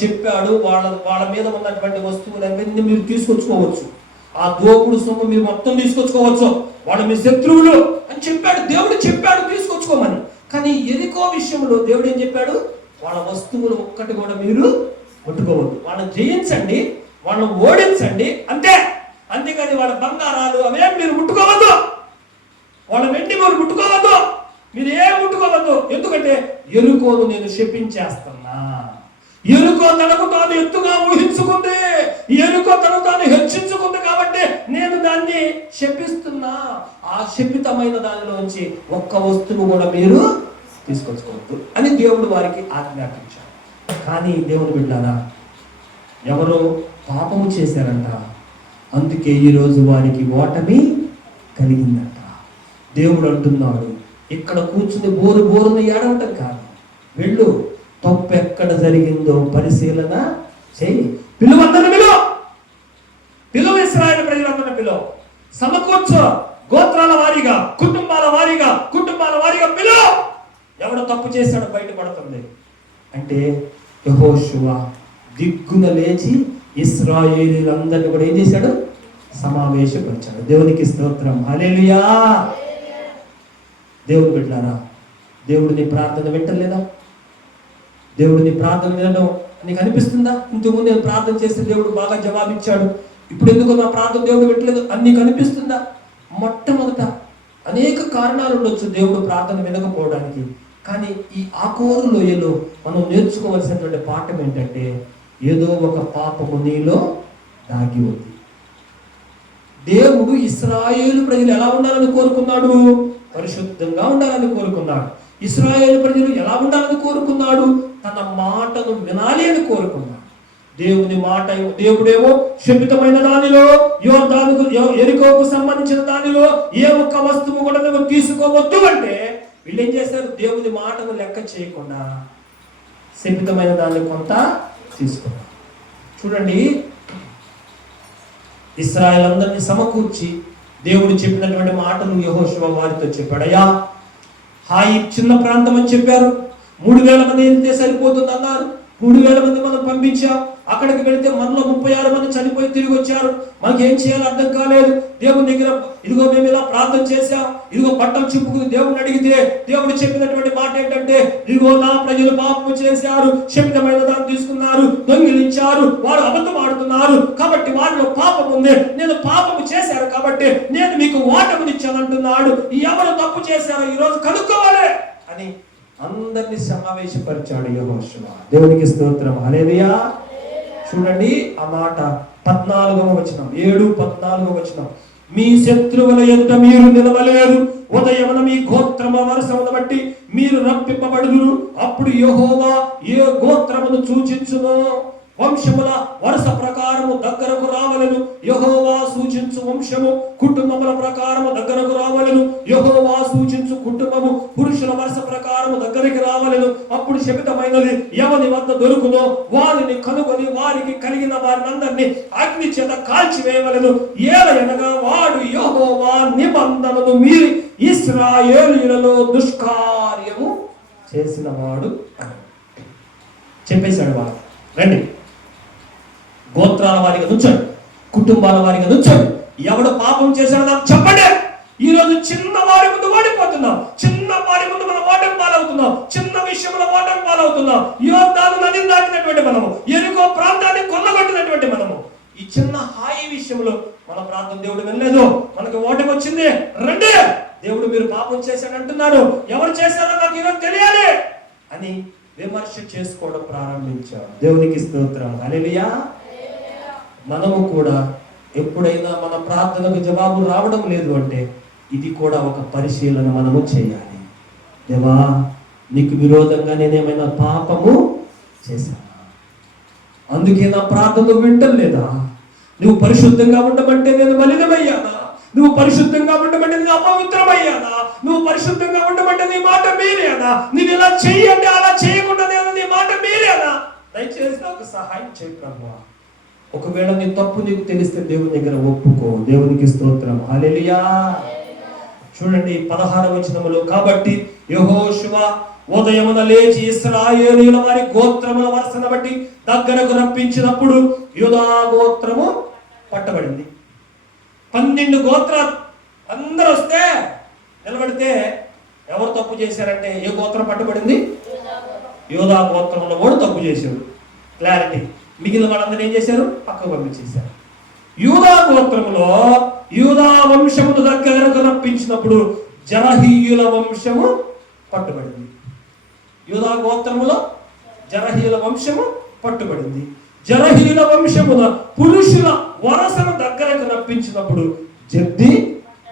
చెప్పాడు వాళ్ళ మీద ఉన్నటువంటి వస్తువులన్నీ మీరు తీసుకొచ్చుకోవచ్చు, ఆ దోపుడు సొమ్ము మీరు మొత్తం తీసుకొచ్చుకోవచ్చు, వాళ్ళు మీ శత్రువులు అని చెప్పాడు. దేవుడు చెప్పాడు తీసుకొచ్చుకోమని. కానీ ఎరికో విషయంలో దేవుడు ఏం చెప్పాడు? వాళ్ళ వస్తువులు ఒక్కటి కూడా మీరు ముట్టుకోవద్దు, వాళ్ళని జయించండి, వాళ్ళని ఓడించండి అంతే. అంతేకాని వాళ్ళ బంగారాలు అవేం మీరు ముట్టుకోవద్దు, వాళ్ళ వెండి మీరు ముట్టుకోవద్దు, మీరు ఏం ముట్టుకోవద్దు. ఎందుకంటే ఎరుకోను నేను శపించేస్తున్నా. ఎరుకో తనకు తాను ఎత్తుగా ఊహించుకుంది, ఎరుకో తనకు తాను హెచ్చించుకుంది కాబట్టి నేను దాన్ని శపిస్తున్నా. ఆ శపితమైన దానిలోంచి ఒక్క వస్తువు కూడా మీరు తీసుకొచ్చుకోవద్దు అని దేవుడు వారికి ఆజ్ఞాపించాడు. కానీ దేవుడు బిడ్డారా, ఎవరో పాపము చేశారంట, అందుకే ఈరోజు వారికి ఓటమి కలిగిందంట. దేవుడు అంటున్నాడు, ఇక్కడ కూర్చుని బోరున ఏడవటం కాదు, వెళ్ళు, తప్పు ఎక్కడ జరిగిందో పరిశీలన చెయ్యి. పిలువందరిని పిలువ, ఇశ్రాయేలు ప్రజలందరిని పిలువ, సమకూర్చో, గోత్రాల వారీగా కుటుంబాల వారీగా పిలువ. ఎవడో తప్పు చేశాడో బయటపడుతుంది అంటే యెహోషువ దిగ్గున లేచి ఇశ్రాయేలీయులందరినీ కూడా ఏం చేశాడు? సమావేశపరిచాడు. దేవునికి స్తోత్రం, హల్లెలూయా. దేవుడు బిడ్డలారా, దేవుడు నీ ప్రార్థన వింటలేదా? దేవుడు నీ ప్రార్థన వినడం నీకు అనిపిస్తుందా? ఇంతకుముందు నేను ప్రార్థన చేస్తే దేవుడు బాగా జవాబిచ్చాడు, ఇప్పుడు ఎందుకు నా ప్రార్థన దేవుడు వింటలేదు అని నీకు అనిపిస్తుందా? మొట్టమొదట అనేక కారణాలు ఉండొచ్చు దేవుడు ప్రార్థన వినకపోవడానికి. కానీ ఈ ఆకోరు లోయలో మనం నేర్చుకోవాల్సినటువంటి పాఠం ఏంటంటే, ఏదో ఒక పాపము నీలో దాగి ఉంది. దేవుడు ఇశ్రాయేలు ప్రజలు ఎలా ఉండాలని కోరుకున్నాడు? పరిశుద్ధంగా ఉండాలని కోరుకున్నాడు. ఇశ్రాయేలు ప్రజలు ఎలా ఉండాలని కోరుకున్నాడు? తన మాటను వినాలి అని కోరుకున్నాడు. దేవుని మాట, దేవుడేమో శపితమైన దానిలో, ఎరికోకు సంబంధించిన దానిలో ఏ ఒక్క వస్తువు కూడా నువ్వు తీసుకోవద్దు అంటే, వీళ్ళు ఏం చేశారు? దేవుని మాటను లెక్క చేయకుండా శపితమైన దాన్ని కొంత తీసుకున్నారు. చూడండి, ఇశ్రాయేలు అందరినీ సమకూర్చి దేవుడు చెప్పినటువంటి మాటలు యెహోషువ వారితో చెప్పాడు. అయ్యా, హాయి చిన్న ప్రాంతం అని చెప్పారు, 3000 మంది వెళ్తే సరిపోతుంది అన్నారు, 3000 మంది మనం పంపించాం, అక్కడికి వెళితే మనలో 36 మంది చనిపోయి తిరిగి వచ్చారు. మనకేం చేయాలో అర్థం కాలేదు. దేవుని దగ్గర ఇదిగో మేము ఇలా ప్రార్థన చేశాం, ఇదిగో బట్టలు చింపుకుని దేవుడిని అడిగితే దేవుడు చెప్పినటువంటి మాట ఏంటంటే, ఇదిగో నా ప్రజలు పాపము చేశారు, శపితమైన దాన్ని తీసుకున్నారు, దొంగిలించారు, వారు అబద్ధం ఆడుతున్నారు, కాబట్టి వారిలో పాపం ఉంది, నేను పాపము చేశాను కాబట్టి నేను మీకు ఓటమినిచ్చానంటున్నాడు. ఎవరు తప్పు చేశారో ఈరోజు కనుక్కోవాలి అని అందరినీ సమావేశపరిచాడు యెహోషువ. దేవునికి స్తోత్రం, హల్లెలూయా. చూడండి ఆ మాట 14వ వచనం, 7:14 వచనం. మీ శత్రువుల ఎదుట మీరు నిలవలేరు, ఉదయమున మీ గోత్రమ వరుసమును బట్టి మీరు రప్పింపబడుదురు. అప్పుడు యెహోవా ఏ గోత్రమును సూచించును వంశముల వరుస ప్రకారము దగ్గరకు రావలెను. యెహోవా సూచించు వంశము కుటుంబముల ప్రకారము దగ్గరకు రావలెను. యెహోవా సూచించు కుటుంబము పురుషుల వరుస ప్రకారము దగ్గరికి రావలెను. అప్పుడు శపితమైనది ఎవరి వద్ద దొరుకునో వారిని కనుగొని వారికి కలిగిన వారినందరినీ అగ్ని చేత కాల్చివేయవలెను. ఏలయనగా వాడు యెహోవా నిబంధనను మీరి ఇశ్రాయేలీయులలో దుష్కార్యము చేసిన వాడు అని చెప్పేశాడు. వాడు రండి, గోత్రాల వారిగా నుంచోండి, కుటుంబాల వారిగా నుంచోండి. ఎవడు పాపం చేశాడో నాకు చెప్పండి. ఈ రోజు చిన్న వారి ముందు ఓడిపోతున్నాం, చిన్న వారి ముందు మనం ఓటమి పాలవుతున్నాం, చిన్న విషయంలో ఓటమి పాలవుతున్నాం. యోర్దాను నదిని దాటినటువంటి మనము, ఎరుకో ప్రాంతాన్ని కొల్లగొట్టినటువంటి మనము, ఈ చిన్న హాయి విషయంలో మన ప్రార్థన దేవుడు వినలేదు, మనకు ఓటమి వచ్చింది. రండి, దేవుడు మీరు పాపం చేశాడు అంటున్నారు, ఎవరు చేశారో నాకు ఈరోజు తెలియాలి అని విమర్శ చేసుకోవడం ప్రారంభించాం. దేవునికి స్తోత్రం, హల్లెలూయా. మనము కూడా ఎప్పుడైనా మన ప్రార్థనకు జవాబు రావడం లేదు అంటే ఇది కూడా ఒక పరిశీలన మనము చేయాలి. దేవా, నీకు విరోధంగా నేనేమైనా పాపము చేశానా? అందుకే నా ప్రార్థన వింటలేదా? నువ్వు పరిశుద్ధంగా ఉండమంటే నేను మలినమయ్యానా? నువ్వు పరిశుద్ధంగా ఉండమంటే నేను అపవిత్రమయ్యానా? నువ్వు పరిశుద్ధంగా ఉండమంటే నీ మాట మీరేనా? నువ్వు ఇలా చెయ్యండి, అలా చేయకుండా నేను నీ మాట మీరేనా? దయచేసి నాకు సహాయం చేయి ప్రభువా. ఒకవేళ నీ తప్పు నీకు తెలిస్తే దేవుని దగ్గర ఒప్పుకో. దేవునికి స్తోత్రం, హల్లెలూయా. చూడండి 16వ వచనములో, కాబట్టి యెహోషువ ఉదయమున లేచి ఇశ్రాయేలీయుల వారి గోత్రముల వరుసను బట్టి దగ్గరకు రప్పించినప్పుడు యూదా గోత్రము పట్టబడింది. 12 గోత్రాలు అందరూ వస్తే నిలబడితే ఎవరు తప్పు చేశారంటే ఏ గోత్రం పట్టబడింది? యూదా గోత్రంలో వాడు తప్పు చేశాడు. క్లారిటీ. మిగిలిన వాళ్ళందరూ ఏం చేశారు? పక్కకు పంపించేశారు. యూదా గోత్రములో యూదా వంశమును దగ్గరకు రప్పించినప్పుడు జరహీయుల వంశము పట్టుబడింది. యూదా గోత్రములో జరహీయుల వంశము పట్టుబడింది. జరహీయుల వంశమున పురుషుల వరసను దగ్గరకు రప్పించినప్పుడు జబ్ది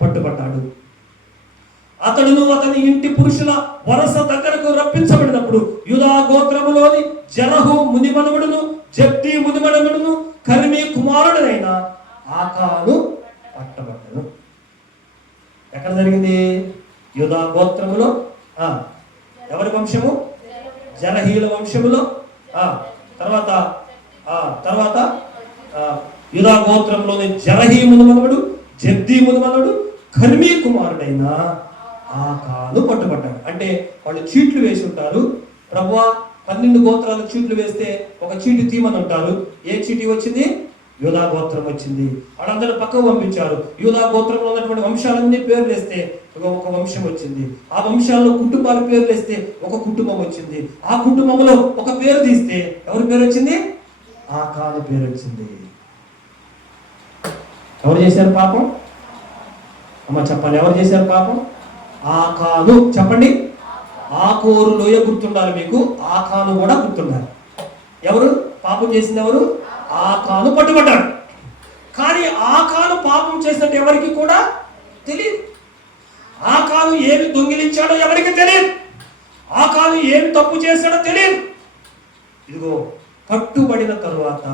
పట్టుబడ్డాడు. అతడును అతని ఇంటి పురుషుల వరస దగ్గరకు రప్పించబడినప్పుడు యూదా గోత్రములోని జరహు మునిమనుడును జబ్ది మునిమనుడును కర్మీ కుమారుడైన ఆకాను పట్టబడ్డను. ఎక్కడ జరిగింది? యూదా గోత్రములో. ఎవరి వంశము? జరహీయుల వంశములో. తర్వాత యూదా గోత్రంలోని జరహీ మునిమనుడు జబ్ది మునిమనుడు కర్మీ కుమారుడైన ఆకాను పట్టుబడ్డాడు. అంటే వాళ్ళు చీట్లు వేసి ఉంటారు. ప్రభువా 12 గోత్రాలు చీట్లు వేస్తే ఒక చీటి తీమని ఉంటారు. ఏ చీటి వచ్చింది? యూదా గోత్రం వచ్చింది. వాళ్ళందరూ పక్కకు పంపించారు. యూదా గోత్రంలో ఉన్నటువంటి వంశాలన్నీ పేర్లు వేస్తే ఒక వంశం వచ్చింది. ఆ వంశాల్లో కుటుంబాల పేర్లు వేస్తే ఒక కుటుంబం వచ్చింది. ఆ కుటుంబంలో ఒక పేరు తీస్తే ఎవరి పేరు వచ్చింది? ఆకాను పేరు వచ్చింది. ఎవరు చేశారు పాపం? అమ్మ చెప్పాలి, ఎవరు చేశారు పాపం? ఆకాను. చెప్పండి. ఆకోరు లోయ గుర్తుండాలి మీకు, ఆకాను కూడా గుర్తుండాలి. ఎవరు పాపం చేసింది? ఎవరు? ఆకాను పట్టుబడ్డాడు. కానీ ఆకాను పాపం చేసినట్టు ఎవరికి కూడా తెలియదు. ఆకాను ఏమి దొంగిలించాడో ఎవరికి తెలియదు. ఆకాను ఏమి తప్పు చేశాడో తెలియదు. ఇదిగో పట్టుబడిన తరువాత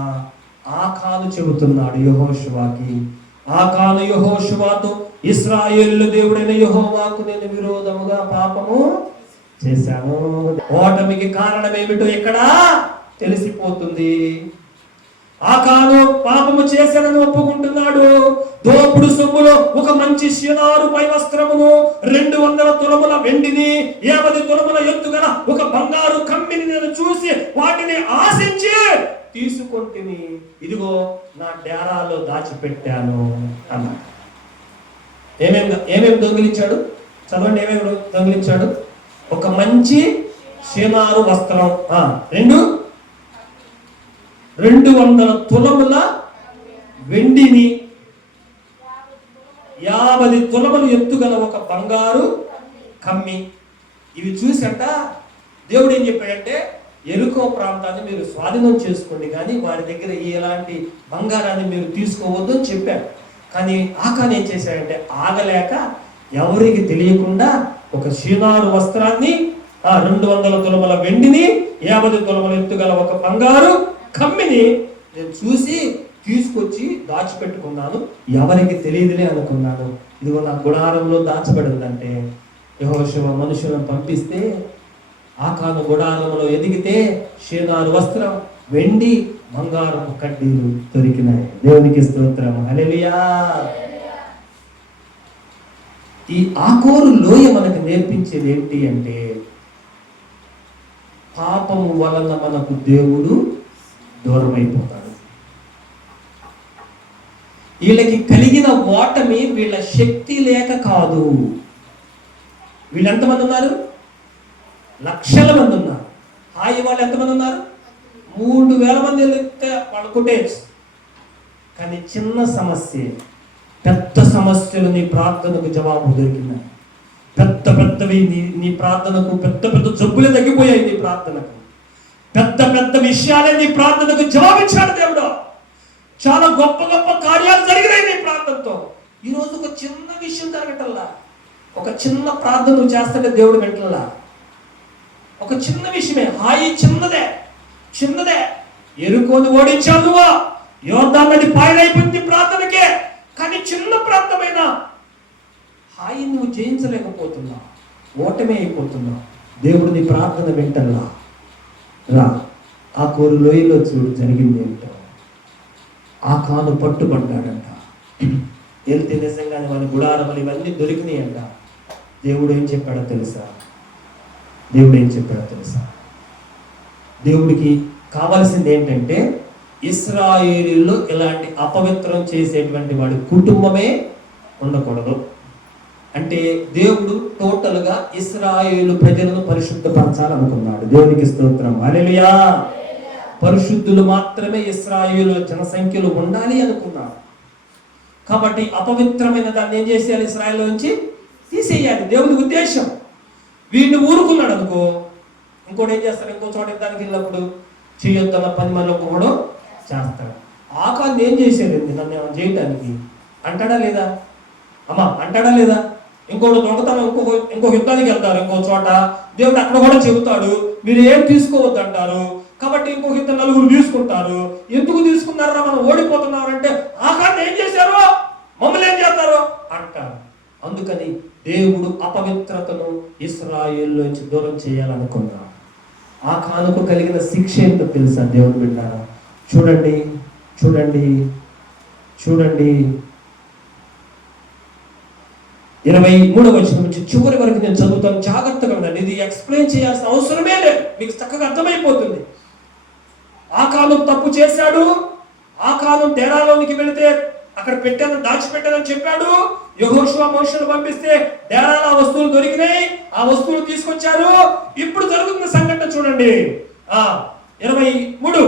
ఆకాను చెబుతున్నాడు యెహోషువకి, ఆకాను యెహోషువతో, ఇశ్రాయేలు దేవుడైన యెహోవాకు నేను విరోధముగా పాపము చేశాను. ఓటమికి కారణం ఏమిటో ఇక్కడ తెలిసిపోతుంది. ఆకాను పాపము చేశానని ఒప్పుకుంటున్నాడు. దోపుడు సొమ్ములో ఒక మంచి శిలారు పై వస్త్రమును, 200 తులముల వెండిని, 50 తులముల ఎత్తుగల ఒక బంగారు కమ్మిని నేను చూసి వాటిని ఆశించి తీసుకొంటిని, ఇదిగో నా డేరాలో దాచిపెట్టాను అన్నాడు. ఏమేమి దొంగిలించాడు? చదవండి, ఏమేమి దొంగిలించాడు? ఒక మంచి షీనారు వస్త్రం, 200 తులముల వెండిని, 50 తులములు ఎత్తుగల ఒక బంగారు కమ్మి. ఇవి చూసట దేవుడు ఏం చెప్పాడంటే, ఎరుకో ప్రాంతాన్ని మీరు స్వాధీనం చేసుకోండి, కానీ వారి దగ్గర ఎలాంటి బంగారాన్ని మీరు తీసుకోవద్దు అని చెప్పాడు. కానీ ఆకాన్ ఏం చేశాడంటే, ఆగలేక ఎవరికి తెలియకుండా ఒక షీనారు వస్త్రాన్ని, 200 తులముల వెండిని, 50 తులముల ఎత్తుగల ఒక బంగారు కమ్మిని నేను చూసి తీసుకొచ్చి దాచిపెట్టుకున్నాను, ఎవరికి తెలియదులే అనుకున్నాను. ఇదిగో నా గుడారంలో దాచబడిందంటే, యెహోషువ మనుషులను పంపిస్తే ఆకాను గుడారంలో ఎదిగితే షీనారు వస్త్రం, వెండి, బంగారపు కడ్డీలు దొరికినాయి. దేవునికి స్తోత్రం, హల్లెలూయా. ఈ ఆకోరు లోయ మనకు నేర్పించేది ఏంటి అంటే, పాపము వలన మనకు దేవుడు దూరం అయిపోతాడు. వీళ్ళకి కలిగిన ఓటమి వీళ్ళ శక్తి లేక కాదు. వీళ్ళు ఎంతమంది ఉన్నారు? లక్షల మంది ఉన్నారు. హాయి వాళ్ళు ఎంతమంది ఉన్నారు? 3000 మంది వెళ్తే వాళ్ళు కొట్టేయచ్చు. కానీ చిన్న సమస్య, పెద్ద సమస్యలు నీ ప్రార్థనకు జవాబు దొరికినాయి. పెద్దవి నీ ప్రార్థనకు, పెద్ద జబ్బులే తగ్గిపోయాయి నీ ప్రార్థనకు. పెద్ద విషయాలే నీ ప్రార్థనకు జవాబిచ్చాడు దేవుడు. చాలా గొప్ప కార్యాలు జరిగినాయి నీ ప్రార్థనతో. ఈరోజు ఒక చిన్న విషయం జరగటల్లా, ఒక చిన్న ప్రార్థన నువ్వు చేస్తుంటే దేవుడు వెంటల్లా. ఒక చిన్న విషయమే, హాయి చిన్నదే. ఎరుకోని ఓడించావు నువ్వు, యోర్దాను నది పాయలైపోయింది ప్రార్థనకే. కానీ చిన్న ప్రాంతమైన హాయి నువ్వు జయించలేకపోతున్నావు, ఓటమే అయిపోతున్నావు. దేవుడు నీ ప్రార్థన వెంటల్లా. రా, ఆ కోరు లోయలో చూడు జరిగింది ఏంటో. ఆకాను పట్టుబడ్డాడంట. వెళ్తే నిజంగానే వాళ్ళ గుడారములు ఇవన్నీ దొరికినాయంట. దేవుడు ఏం చెప్పాడో తెలుసా? దేవుడికి కావాల్సింది ఏంటంటే, ఇశ్రాయేలీయుల్లో ఇలాంటి అపవిత్రం చేసేటువంటి వాడి కుటుంబమే ఉండకూడదు. అంటే దేవుడు టోటల్గా ఇశ్రాయేలు ప్రజలను పరిశుద్ధపరచాలనుకున్నాడు. దేవునికి స్తోత్రం, హల్లెలూయా. పరిశుద్ధులు మాత్రమే ఇశ్రాయేలు జనసంఖ్యలో ఉండాలి అనుకున్నాడు. కాబట్టి అపవిత్రమైన దాన్ని ఏం చేసేయాలి? ఇశ్రాయేలు నుంచి తీసేయాలి. దేవుని ఉద్దేశం. వీడిని ఊరుకున్నాడు అనుకో, ఇంకోటి ఏం చేస్తాడు? ఇంకో చోట దానికి వెళ్ళినప్పుడు చేయొద్దన్న పని మనలో కూడా చేస్తాడు. ఆకాన్ని ఏం చేసేది? నన్ను ఏమైనా చేయడానికి అంటాడా లేదా? అంటాడా లేదా? ఇంకోటి దొంగతనం, ఇంకో యుద్ధానికి వెళ్తారు ఇంకో చోట, దేవుడు అక్కడ కూడా చెబుతాడు మీరు ఏం తీసుకోవద్దు అంటారు. కాబట్టి ఇంకొక ఇద్దరు నలుగురు తీసుకుంటారు. ఎందుకు తీసుకున్నారా, మనం ఓడిపోతున్నారంటే ఆకాన్ని ఏం చేశారో మమ్మల్ని ఏం చేస్తారో అంటారు. అందుకని దేవుడు అపవిత్రతను ఇశ్రాయేలులోంచి దూరం చేయాలనుకున్నాడు. ఆకానుకు కలిగిన శిక్ష ఏంటో తెలుసా దేవుడు బిడ్డారా? చూడండి 23వ వచనం నుంచి చివరి వరకు నేను చదువుతాను, జాగ్రత్తగా ఉండండి. ఇది ఎక్స్ప్లెయిన్ చేయాల్సిన అవసరమే లేదు, మీకు చక్కగా అర్థమైపోతుంది. ఆకాను తప్పు చేశాడు. ఆకాను డేరాలోనికి వెళితే అక్కడ దాచిపెట్టానని చెప్పాడు. యెహోషువ మోషేను పంపిస్తే డేరాలో వస్తువులు దొరికినాయి, ఆ వస్తువులు తీసుకొచ్చారు. ఇప్పుడు జరుగుతున్న సంఘటన చూడండి. 23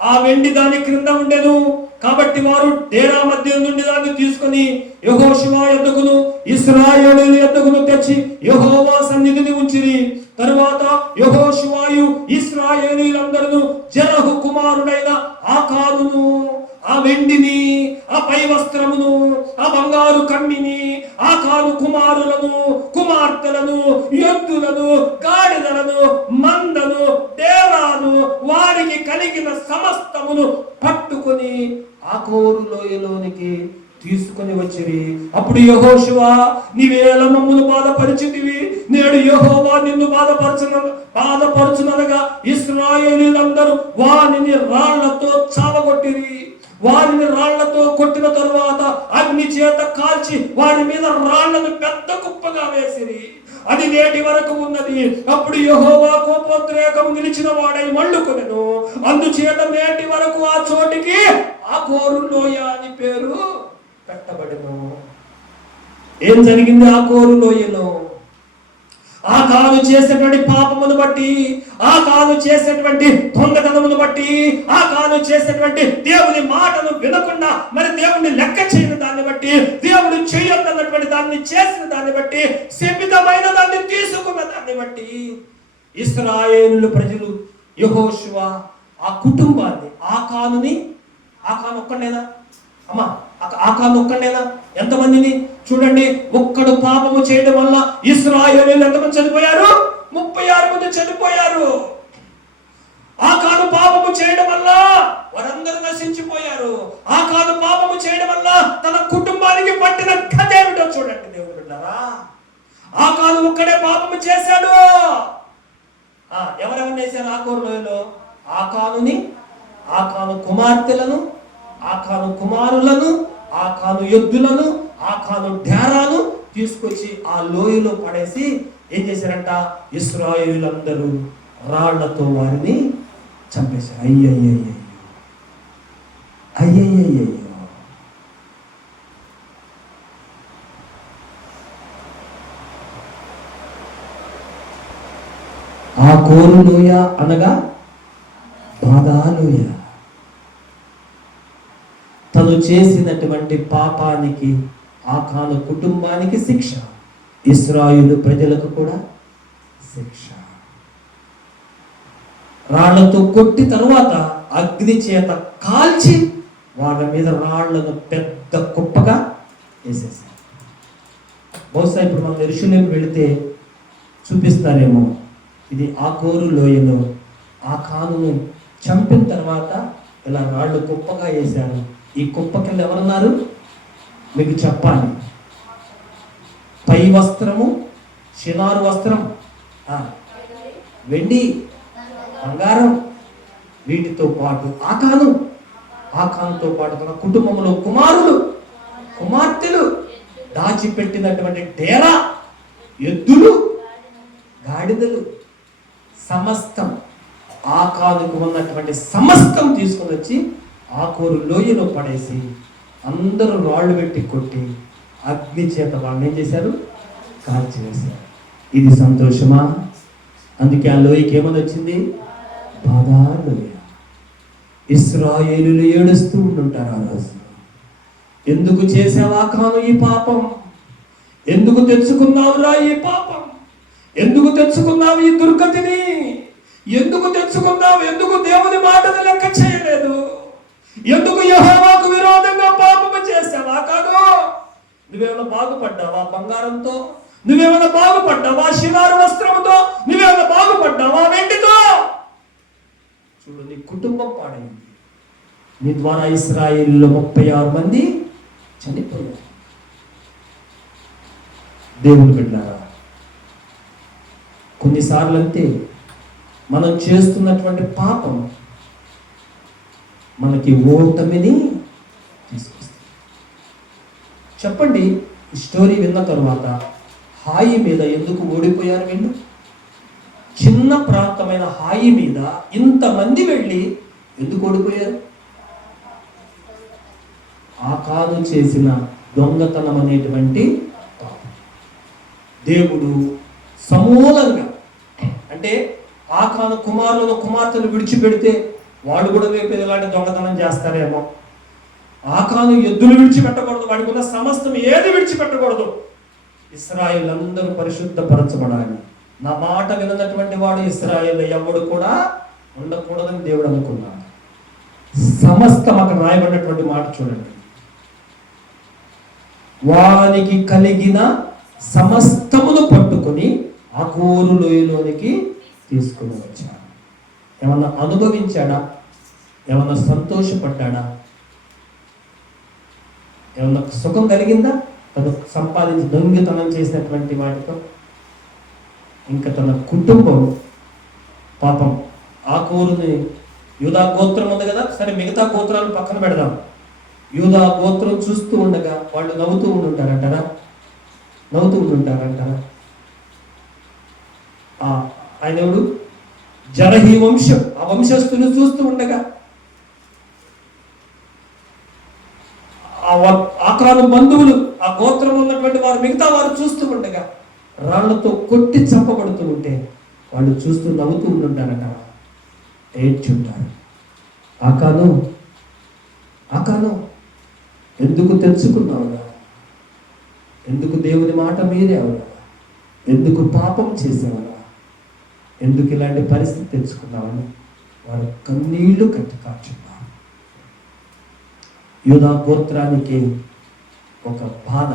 ఆ వెండి దాని క్రింద ఉండెను. కాబట్టి వారు డేరా మధ్య నుండి దాన్ని తీసుకొని యెహోషువ యొద్దకును ఇశ్రాయేలీయుల యొద్దకును తెచ్చి యెహోవా సన్నిధిని ఉంచిరి. తరువాత యెహోషువయు ఇశ్రాయేలీయులందరూ జెరహు కుమారుడైన ఆకానును, ఆ వెండిని, ఆ పై వస్త్రమును, ఆ బంగారు కమ్మిని, ఆకాను కుమారులను, కుమార్తెలను, ఎద్దులను, గాడిదలను, మందను, డేరాను, వారికి కలిగిన సమస్తమును పట్టుకొని ఆకోరు లోయలోనికి తీసుకొని వచ్చిరి. అప్పుడు యెహోషువ, నీవేళ మమ్మును బాధపరిచితివి, నేడు యెహోవా నిన్ను బాధపరచుననగా ఇశ్రాయేలీయులందరూ వానిని రాళ్లతో చావగొట్టిరి. వారిని రాళ్లతో కొట్టిన తరువాత అగ్ని చేత కాల్చి వారి మీద రాళ్లను పెద్ద కుప్పగా వేసిరి. అది నేటి వరకు ఉన్నది. ఉన్నది. అప్పుడు యెహోవా కోపోద్రేకం నిలిచిన వాడై మళ్ళుకొనెను. అందుచేత నేటి వరకు ఆ చోటికి ఆకోరు లోయ అని పేరు పెట్టబడెను. ఏం జరిగింది ఆకోరు లోయలో? ఆకాను చేసేటువంటి పాపమును బట్టి, ఆకాను చేసేటువంటి దొంగతనమును బట్టి, ఆకాను చేసేటువంటి దేవుని మాటను వినకుండా మరి దేవుని లెక్క చేయని దాన్ని బట్టి, దేవుడు చేయొద్దన్నటువంటి దాన్ని చేసిన దాన్ని బట్టి, శపితమైన దాన్ని తీసుకున్న దాన్ని బట్టి ఇశ్రాయేలు ప్రజలు యెహోషువ ఆ కుటుంబాన్ని ఆకాను ఒక్కడేనా అమ్మా? ఆకాను ఒక్కడేనా? ఎంతమందిని చూడండి. ఒక్కడు పాపము చేయడం వల్ల ఇశ్రాయేలీయులు ఎంతమంది చనిపోయారు? 36 మంది చనిపోయారు. ఆకాను పాపము చేయడం వల్ల వారందరూ నశించిపోయారు. ఆకాను పాపము చేయడం వల్ల తన కుటుంబానికి పట్టిన కథ ఏమిటో చూడండి దేవుడు బిడ్డలారా. ఆకాను ఒక్కడే పాపము చేశాడు. ఎవరెవరు వేశారు ఆకోరు లోయలో? ఆకాను కుమార్తెలను, ఆకాను కుమారులను, ఆకాను ఎద్దులను, ఆకాను డేరాను తీసుకొచ్చి ఆ లోయలో పడేసి ఏం చేశారంట? ఇశ్రాయేలీయులందరూ రాళ్లతో వారిని చంపేశారు. అయ్యయ్యో. ఆకోరు లోయ అనగా బాధాలోయ. తను చేసినటువంటి పాపానికి ఆకాను కుటుంబానికి శిక్ష, ఇశ్రాయేలు ప్రజలకు కూడా శిక్ష. రాళ్లతో కొట్టి తరువాత అగ్ని చేత కాల్చి వాళ్ళ మీద రాళ్లను పెద్ద కుప్పగా వేసేసారు. బహుశా ఇప్పుడు మనం యెరూషలేము వెళితే చూపిస్తారేమో. ఇది ఆకోరు లోయలో ఆకానును చంపిన తర్వాత ఇలా రాళ్ళు కుప్పగా వేశారు. ఈ కుప్ప కింద ఎవరున్నారు మీకు చెప్పాలి. పై వస్త్రము, షినారు వస్త్రం, వెండి, బంగారం, వీటితో పాటు ఆకానుతో పాటు తన కుటుంబంలో కుమారులు, కుమార్తెలు, దాచిపెట్టినటువంటి డేరా, ఎద్దులు, గాడిదలు, సమస్తం ఆకానుకు ఉన్నటువంటి సమస్తం తీసుకొని వచ్చి ఆకోరు లోయలో పడేసి అందరూ రాళ్ళు పెట్టి కొట్టి అగ్ని చేత వాళ్ళని ఏం చేశారు? కాల్చివేశారు. ఇది సంతోషమా? అందుకే ఆ లోయకి ఏమని వచ్చింది? బాధా లోయ. ఇశ్రాయేలీయులు ఏడుస్తూ ఉంటుంటారు ఆ రోజు. ఎందుకు చేసావు ఆకాను ఈ పాపం? ఎందుకు తెచ్చుకున్నావురా ఈ పాపం? ఎందుకు తెచ్చుకున్నావు ఈ దుర్గతిని? ఎందుకు తెచ్చుకున్నావు? ఎందుకు దేవుని మాటను లెక్క చేయలేదు? ఎందుకు యెహోవాకు విరోధంగా పాపము చేసావా? కాదు. నువ్వేమైనా బాగుపడ్డావా బంగారంతో? నువ్వేమైనా బాగుపడ్డావా షినారు వస్త్రంతో? నువ్వేమైనా బాగుపడ్డావా వెండితో? చూడు, నీ కుటుంబం పాడైంది. నీ ద్వారా ఇశ్రాయేలులో 36 మంది చనిపోయారు. దేవుని బిడ్డలారా, కొన్నిసార్లు అంతే మనం చేస్తున్నటువంటి పాపం మనకి ఓటమిని తీసుకొస్తుంది. చెప్పండి, ఈ స్టోరీ విన్న తర్వాత హాయి మీద ఎందుకు ఓడిపోయారు వీళ్ళు? చిన్న ప్రాంతమైన హాయి మీద ఇంతమంది వెళ్ళి ఎందుకు ఓడిపోయారు? ఆకాను చేసిన దొంగతనం అనేటువంటి దేవుడు సమూలంగా, అంటే ఆకాను కుమారులను కుమార్తెను విడిచిపెడితే వాళ్ళు కూడా రేపు ఎలాంటి దొంగతనం చేస్తారేమో. ఆకాను ఎద్దులు విడిచిపెట్టకూడదు, వాడికి ఉన్న సమస్తం ఏది విడిచిపెట్టకూడదు. ఇశ్రాయేలు అందరూ పరిశుద్ధపరచబడాలి. నా మాట వినటువంటి వాడు ఇశ్రాయేలు ఎవడు కూడా ఉండకూడదని దేవుడు అనుకున్నాడు. సమస్తం అక్కడ రాయబడినటువంటి మాట చూడండి. వానికి కలిగిన సమస్తమును పట్టుకొని ఆకోరు లోయలోనికి తీసుకుని వచ్చాడు. ఏమన్నా అనుభవించాడా? ఏమన్నా సంతోషపడ్డాడా? ఏమన్నా సుఖం కలిగిందా? తను సంపాదించి దొంగతనం చేసినటువంటి వాటితో ఇంకా తన కుటుంబం పాపం. ఆకోరుని యూదా గోత్రం ఉంది కదా, సరే మిగతా గోత్రాలు పక్కన పెడదాం. యూదా గోత్రం చూస్తూ ఉండగా వాళ్ళు నవ్వుతూ ఉంటుంటారంటారా? ఆయన ఎవడు? జరహీ వంశం. ఆ వంశస్థులు చూస్తూ ఉండగా, ఆక్రాను బంధువులు, ఆ గోత్రం ఉన్నటువంటి వారు, మిగతా వారు చూస్తూ ఉండగా రాళ్లతో కొట్టి చంపబడుతూ ఉంటే వాళ్ళు చూస్తూ నవ్వుతూ ఉంటుంటారట, ఏడ్చుంటారు. ఆకాను ఎందుకు తెచ్చుకున్నావురా? ఎందుకు దేవుని మాట మీరేవరా? ఎందుకు పాపం చేసేవరా? ఎందుకు ఇలాంటి పరిస్థితి తెచ్చుకున్నావని వారు కన్నీళ్లు కట్టి కాచున్నారు. యూదా గోత్రానికి ఒక బాధ,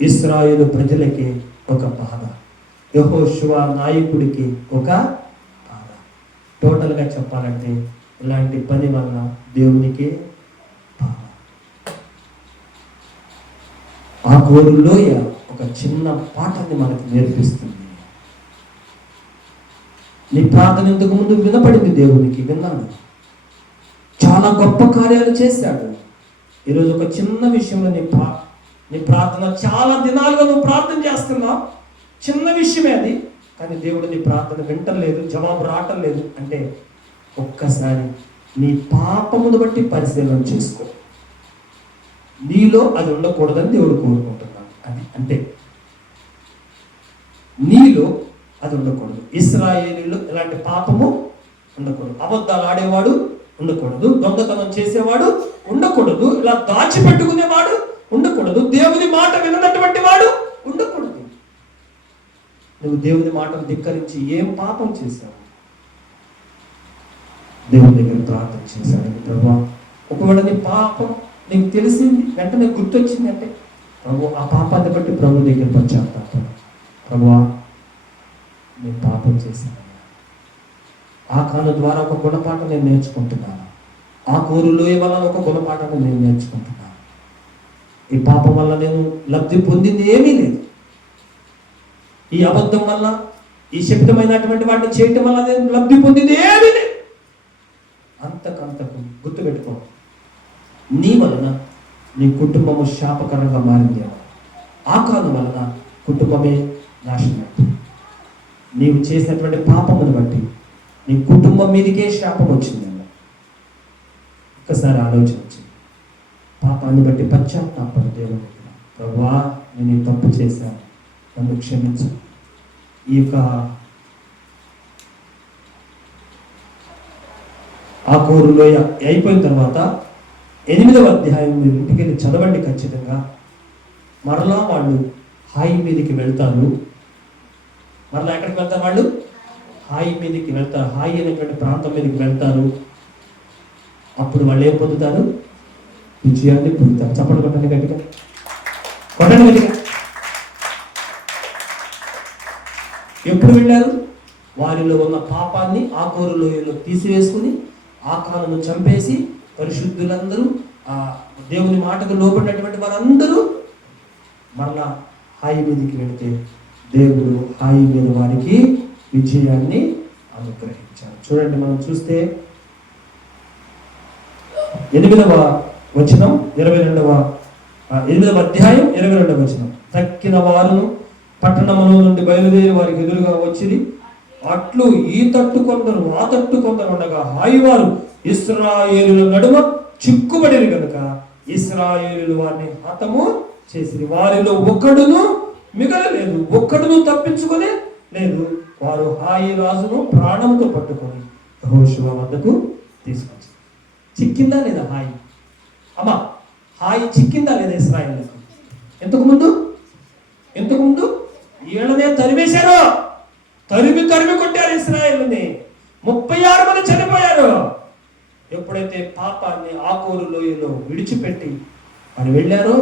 ఇశ్రాయేలు ప్రజలకి ఒక బాధ, యెహోషువ నాయకుడికి ఒక బాధ. టోటల్గా చెప్పాలంటే ఇలాంటి పని వల్ల దేవునికి బాధ. ఆ గోరులోయ ఒక చిన్న పాఠాన్ని మనకు నేర్పిస్తుంది. నీ ప్రార్థన ఇంతకు ముందు వినపడింది, దేవునికి విన్నాను, చాలా గొప్ప కార్యాలు చేశాడు. ఈరోజు ఒక చిన్న విషయంలో నీ ప్రార్థన, చాలా దినాలుగా నువ్వు ప్రార్థన చేస్తున్నావు, చిన్న విషయమే అది, కానీ దేవుడు నీ ప్రార్థన వింటలేదు, జవాబు రావటం లేదు అంటే ఒక్కసారి నీ పాపమును బట్టి పరిశీలన చేసుకో. నీలో అది ఉండకూడదని దేవుడు కోరుకుంటున్నాడు. అది అంటే నీలో అది ఉండకూడదు. ఇశ్రాయేలీలో ఇలాంటి పాపము ఉండకూడదు. అబద్ధాలు ఆడేవాడు ఉండకూడదు, దొంగతనం చేసేవాడు ఉండకూడదు, ఇలా దాచిపెట్టుకునేవాడు ఉండకూడదు, దేవుని మాట విననటువంటి వాడు ఉండకూడదు. నువ్వు దేవుని మాటను ధిక్కరించి ఏం పాపం చేశావు? దేవుని దగ్గర ప్రార్థన చేశాడు, ప్రభువా ఒకవేళ నీ పాపం నీకు తెలిసింది, వెంటనే గుర్తొచ్చిందంటే ప్రభు ఆ పాపాన్ని బట్టి ప్రభు దగ్గర పశ్చాత్తాపం, ప్రభువా నేను పాపం చేశాను, ఆ కాలం ద్వారా ఒక గుణపాఠం నేను నేర్చుకుంటున్నాను, ఆ కోరులోయ వల్ల ఒక గుణపాఠాన్ని నేను నేర్చుకుంటున్నాను, ఈ పాపం వల్ల నేను లబ్ధి పొందింది ఏమీ లేదు, ఈ అబద్ధం వల్ల, ఈ శబ్దమైనటువంటి వాటిని చేయటం వల్ల నేను లబ్ధి పొందింది ఏమీ లేదు. అంతకంతకు గుర్తుపెట్టుకో, నీ వలన నీ కుటుంబము శాపకరంగా మారింది, ఆ కాలం వలన కుటుంబమే నాశనం. నీవు చేసినటువంటి పాపమును బట్టి నీ కుటుంబం మీదకే శాపం వచ్చిందన్న. ఒక్కసారి ఆలోచించి పాపాన్ని బట్టి పశ్చాత్తాపం దేవుడు, ప్రభువా నేను ఈ తప్పు చేశాను, నన్ను క్షమించు. ఈ యొక్క ఆ కోరులో అయిపోయిన తర్వాత 8వ అధ్యాయం మీరు ఇంటికి వెళ్ళి చదవండి ఖచ్చితంగా. మరలా వాళ్ళు హాయి మీదకి వెళ్తారు. మరలా ఎక్కడికి వెళ్తారు? వాళ్ళు హాయి మీదకి వెళ్తారు, హాయి అనేటువంటి ప్రాంతం మీదకి వెళ్తారు. అప్పుడు వాళ్ళు ఏం పొందుతారు? విజయాన్ని పొందుతారు. చప్పట్లు కొట్టండి గట్టిగా, కొట్టండి గట్టిగా. ఎప్పుడు వెళ్ళారు? వారిలో ఉన్న పాపాన్ని ఆ కోరులోయలో తీసివేసుకుని ఆకాలను చంపేసి పరిశుద్ధులందరూ, ఆ దేవుని మాటకు లోబడినటువంటి వారందరూ మరలా హాయి మీదకి వెళితే దేవుడు హాయి మీద వారికి విజయాన్ని అనుగ్రహించారు. చూడండి, మనం చూస్తే 8వ వచనం 8వ అధ్యాయం 22వ వచనం. తక్కిన వారును పట్టణములో నుండి బయలుదేరి వారికి ఎదురుగా వచ్చింది. అట్లు ఈ తట్టు కొందరు ఆ తట్టు కొందరు ఉండగా హాయి వారు ఇశ్రాయేలుల నడుమ చిక్కుబడిరి కనుక ఇశ్రాయేలులు వారిని హతము చేసిరి. వారిలో ఒక్కడును మిగలలేదు, ఒక్కడును తప్పించుకొని లేదు. వారు హాయి రాజును ప్రాణంతో పట్టుకొని యెహోషువ వద్దకు తీసుకొచ్చారు. చిక్కిందా లేదా హాయి? అమ్మా, హాయి చిక్కిందా లేదా ఇశ్రాయేలులకు? ఇంతకు ముందు వీళ్ళనే తరిమేశారు, తరిమి కొట్టారు ఇశ్రాయేలుని. 36 మంది చనిపోయారు. ఎప్పుడైతే పాపాన్ని ఆకోరు లోయలో విడిచిపెట్టి వారు వెళ్ళారో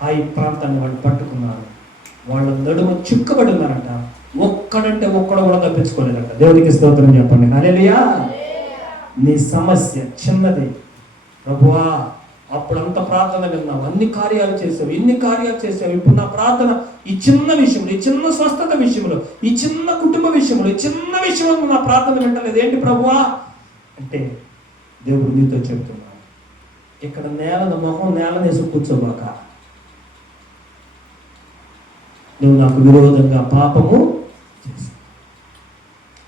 హాయి ప్రాంతాన్ని వాళ్ళు పట్టుకున్నారు. వాళ్ళ నడుమ చిక్కబడి ఉన్నారంట. ఒక్కడంటే ఒక్కడు కూడా తప్పించుకోలేదంట. దేవునికి స్తోత్రం చెప్పండి. హల్లెలూయా. నీ సమస్య చిన్నది ప్రభువా, అప్పుడు అంత ప్రార్థన విన్నావు, అన్ని కార్యాలు చేసావు, ఇన్ని కార్యాలు చేసావు. ఇప్పుడు నా ప్రార్థన ఈ చిన్న విషయంలో, ఈ చిన్న స్వస్థత విషయంలో, ఈ చిన్న కుటుంబ విషయంలో, ఈ చిన్న విషయంలో నా ప్రార్థన వింటలేదు ఏంటి ప్రభువా అంటే దేవుడు నీతో చెప్తున్నాడు, ఇక్కడ మొహం నేలనేసి కూర్చోబాక. నువ్వు నాకు విరోధంగా పాపము తీసివేసి.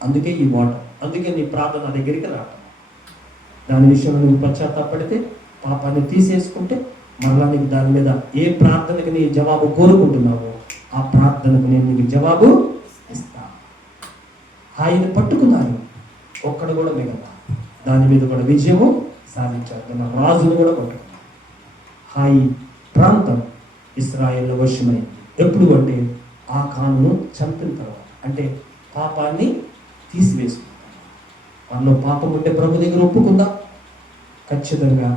అందుకే ఈ మాట, అందుకే నీ ప్రార్థన నా దగ్గరికి రావటం. దాని విషయంలో నువ్వు పశ్చాత్తాపడితే, పాపాన్ని తీసేసుకుంటే, మరలా నీకు దాని మీద ఏ ప్రార్థనకి నీ జవాబు కోరుకుంటున్నావో ఆ ప్రార్థనకు నేను నీకు జవాబు ఇస్తాను. ఆయన పట్టుకున్నాను, ఒక్కడు కూడా మిగతా, దాని మీద కూడా విజయము సాధించారు. తన రాజును కూడా పట్టుకున్నారు. హాయి ప్రాంతం ఇశ్రాయేలు వశమైంది. ఎప్పుడు అంటే ఆ కానును చంపిన తర్వాత, అంటే పాపాన్ని తీసివేసుకుంటాం. మనలో పాపం ఉంటే ప్రభు దగ్గర ఒప్పుకుందా? ఖచ్చితంగా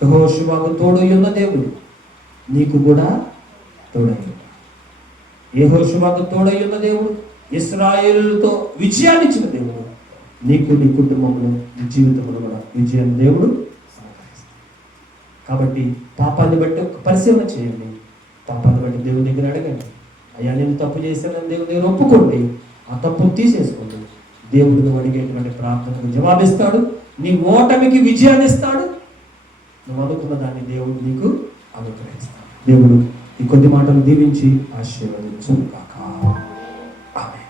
యెహోషువకు తోడై ఉన్న దేవుడు నీకు కూడా తోడై ఉన్నాడు. యెహోషువకు తోడై ఉన్న దేవుడు, ఇశ్రాయేలుతో విజయాన్ని ఇచ్చిన దేవుడు నీకు, నీ కుటుంబంలో, నీ జీవితంలో కూడా విజయాన్ని దేవుడు సహకరిస్తాడు. కాబట్టి పాపాన్ని బట్టి ఒక పరిశీలన చేయండి. పాపాన్ని బట్టి దేవుని దగ్గర అడగండి. అయ్యా నేను తప్పు చేశానని దేవుని దగ్గర ఒప్పుకోండి. ఆ తప్పును తీసేసుకోండి. దేవుడు నువ్వు అడిగేటువంటి ప్రార్థనకు జవాబిస్తాడు. నీ ఓటమికి విజయాన్ని ఇస్తాడు. నువ్వు అనుకున్న దాన్ని దేవుడు నీకు అనుగ్రహిస్తాడు. దేవుడు ఈ కొద్ది మాటలు దీవించి ఆశీర్వదించును గాక. ఆమేన్.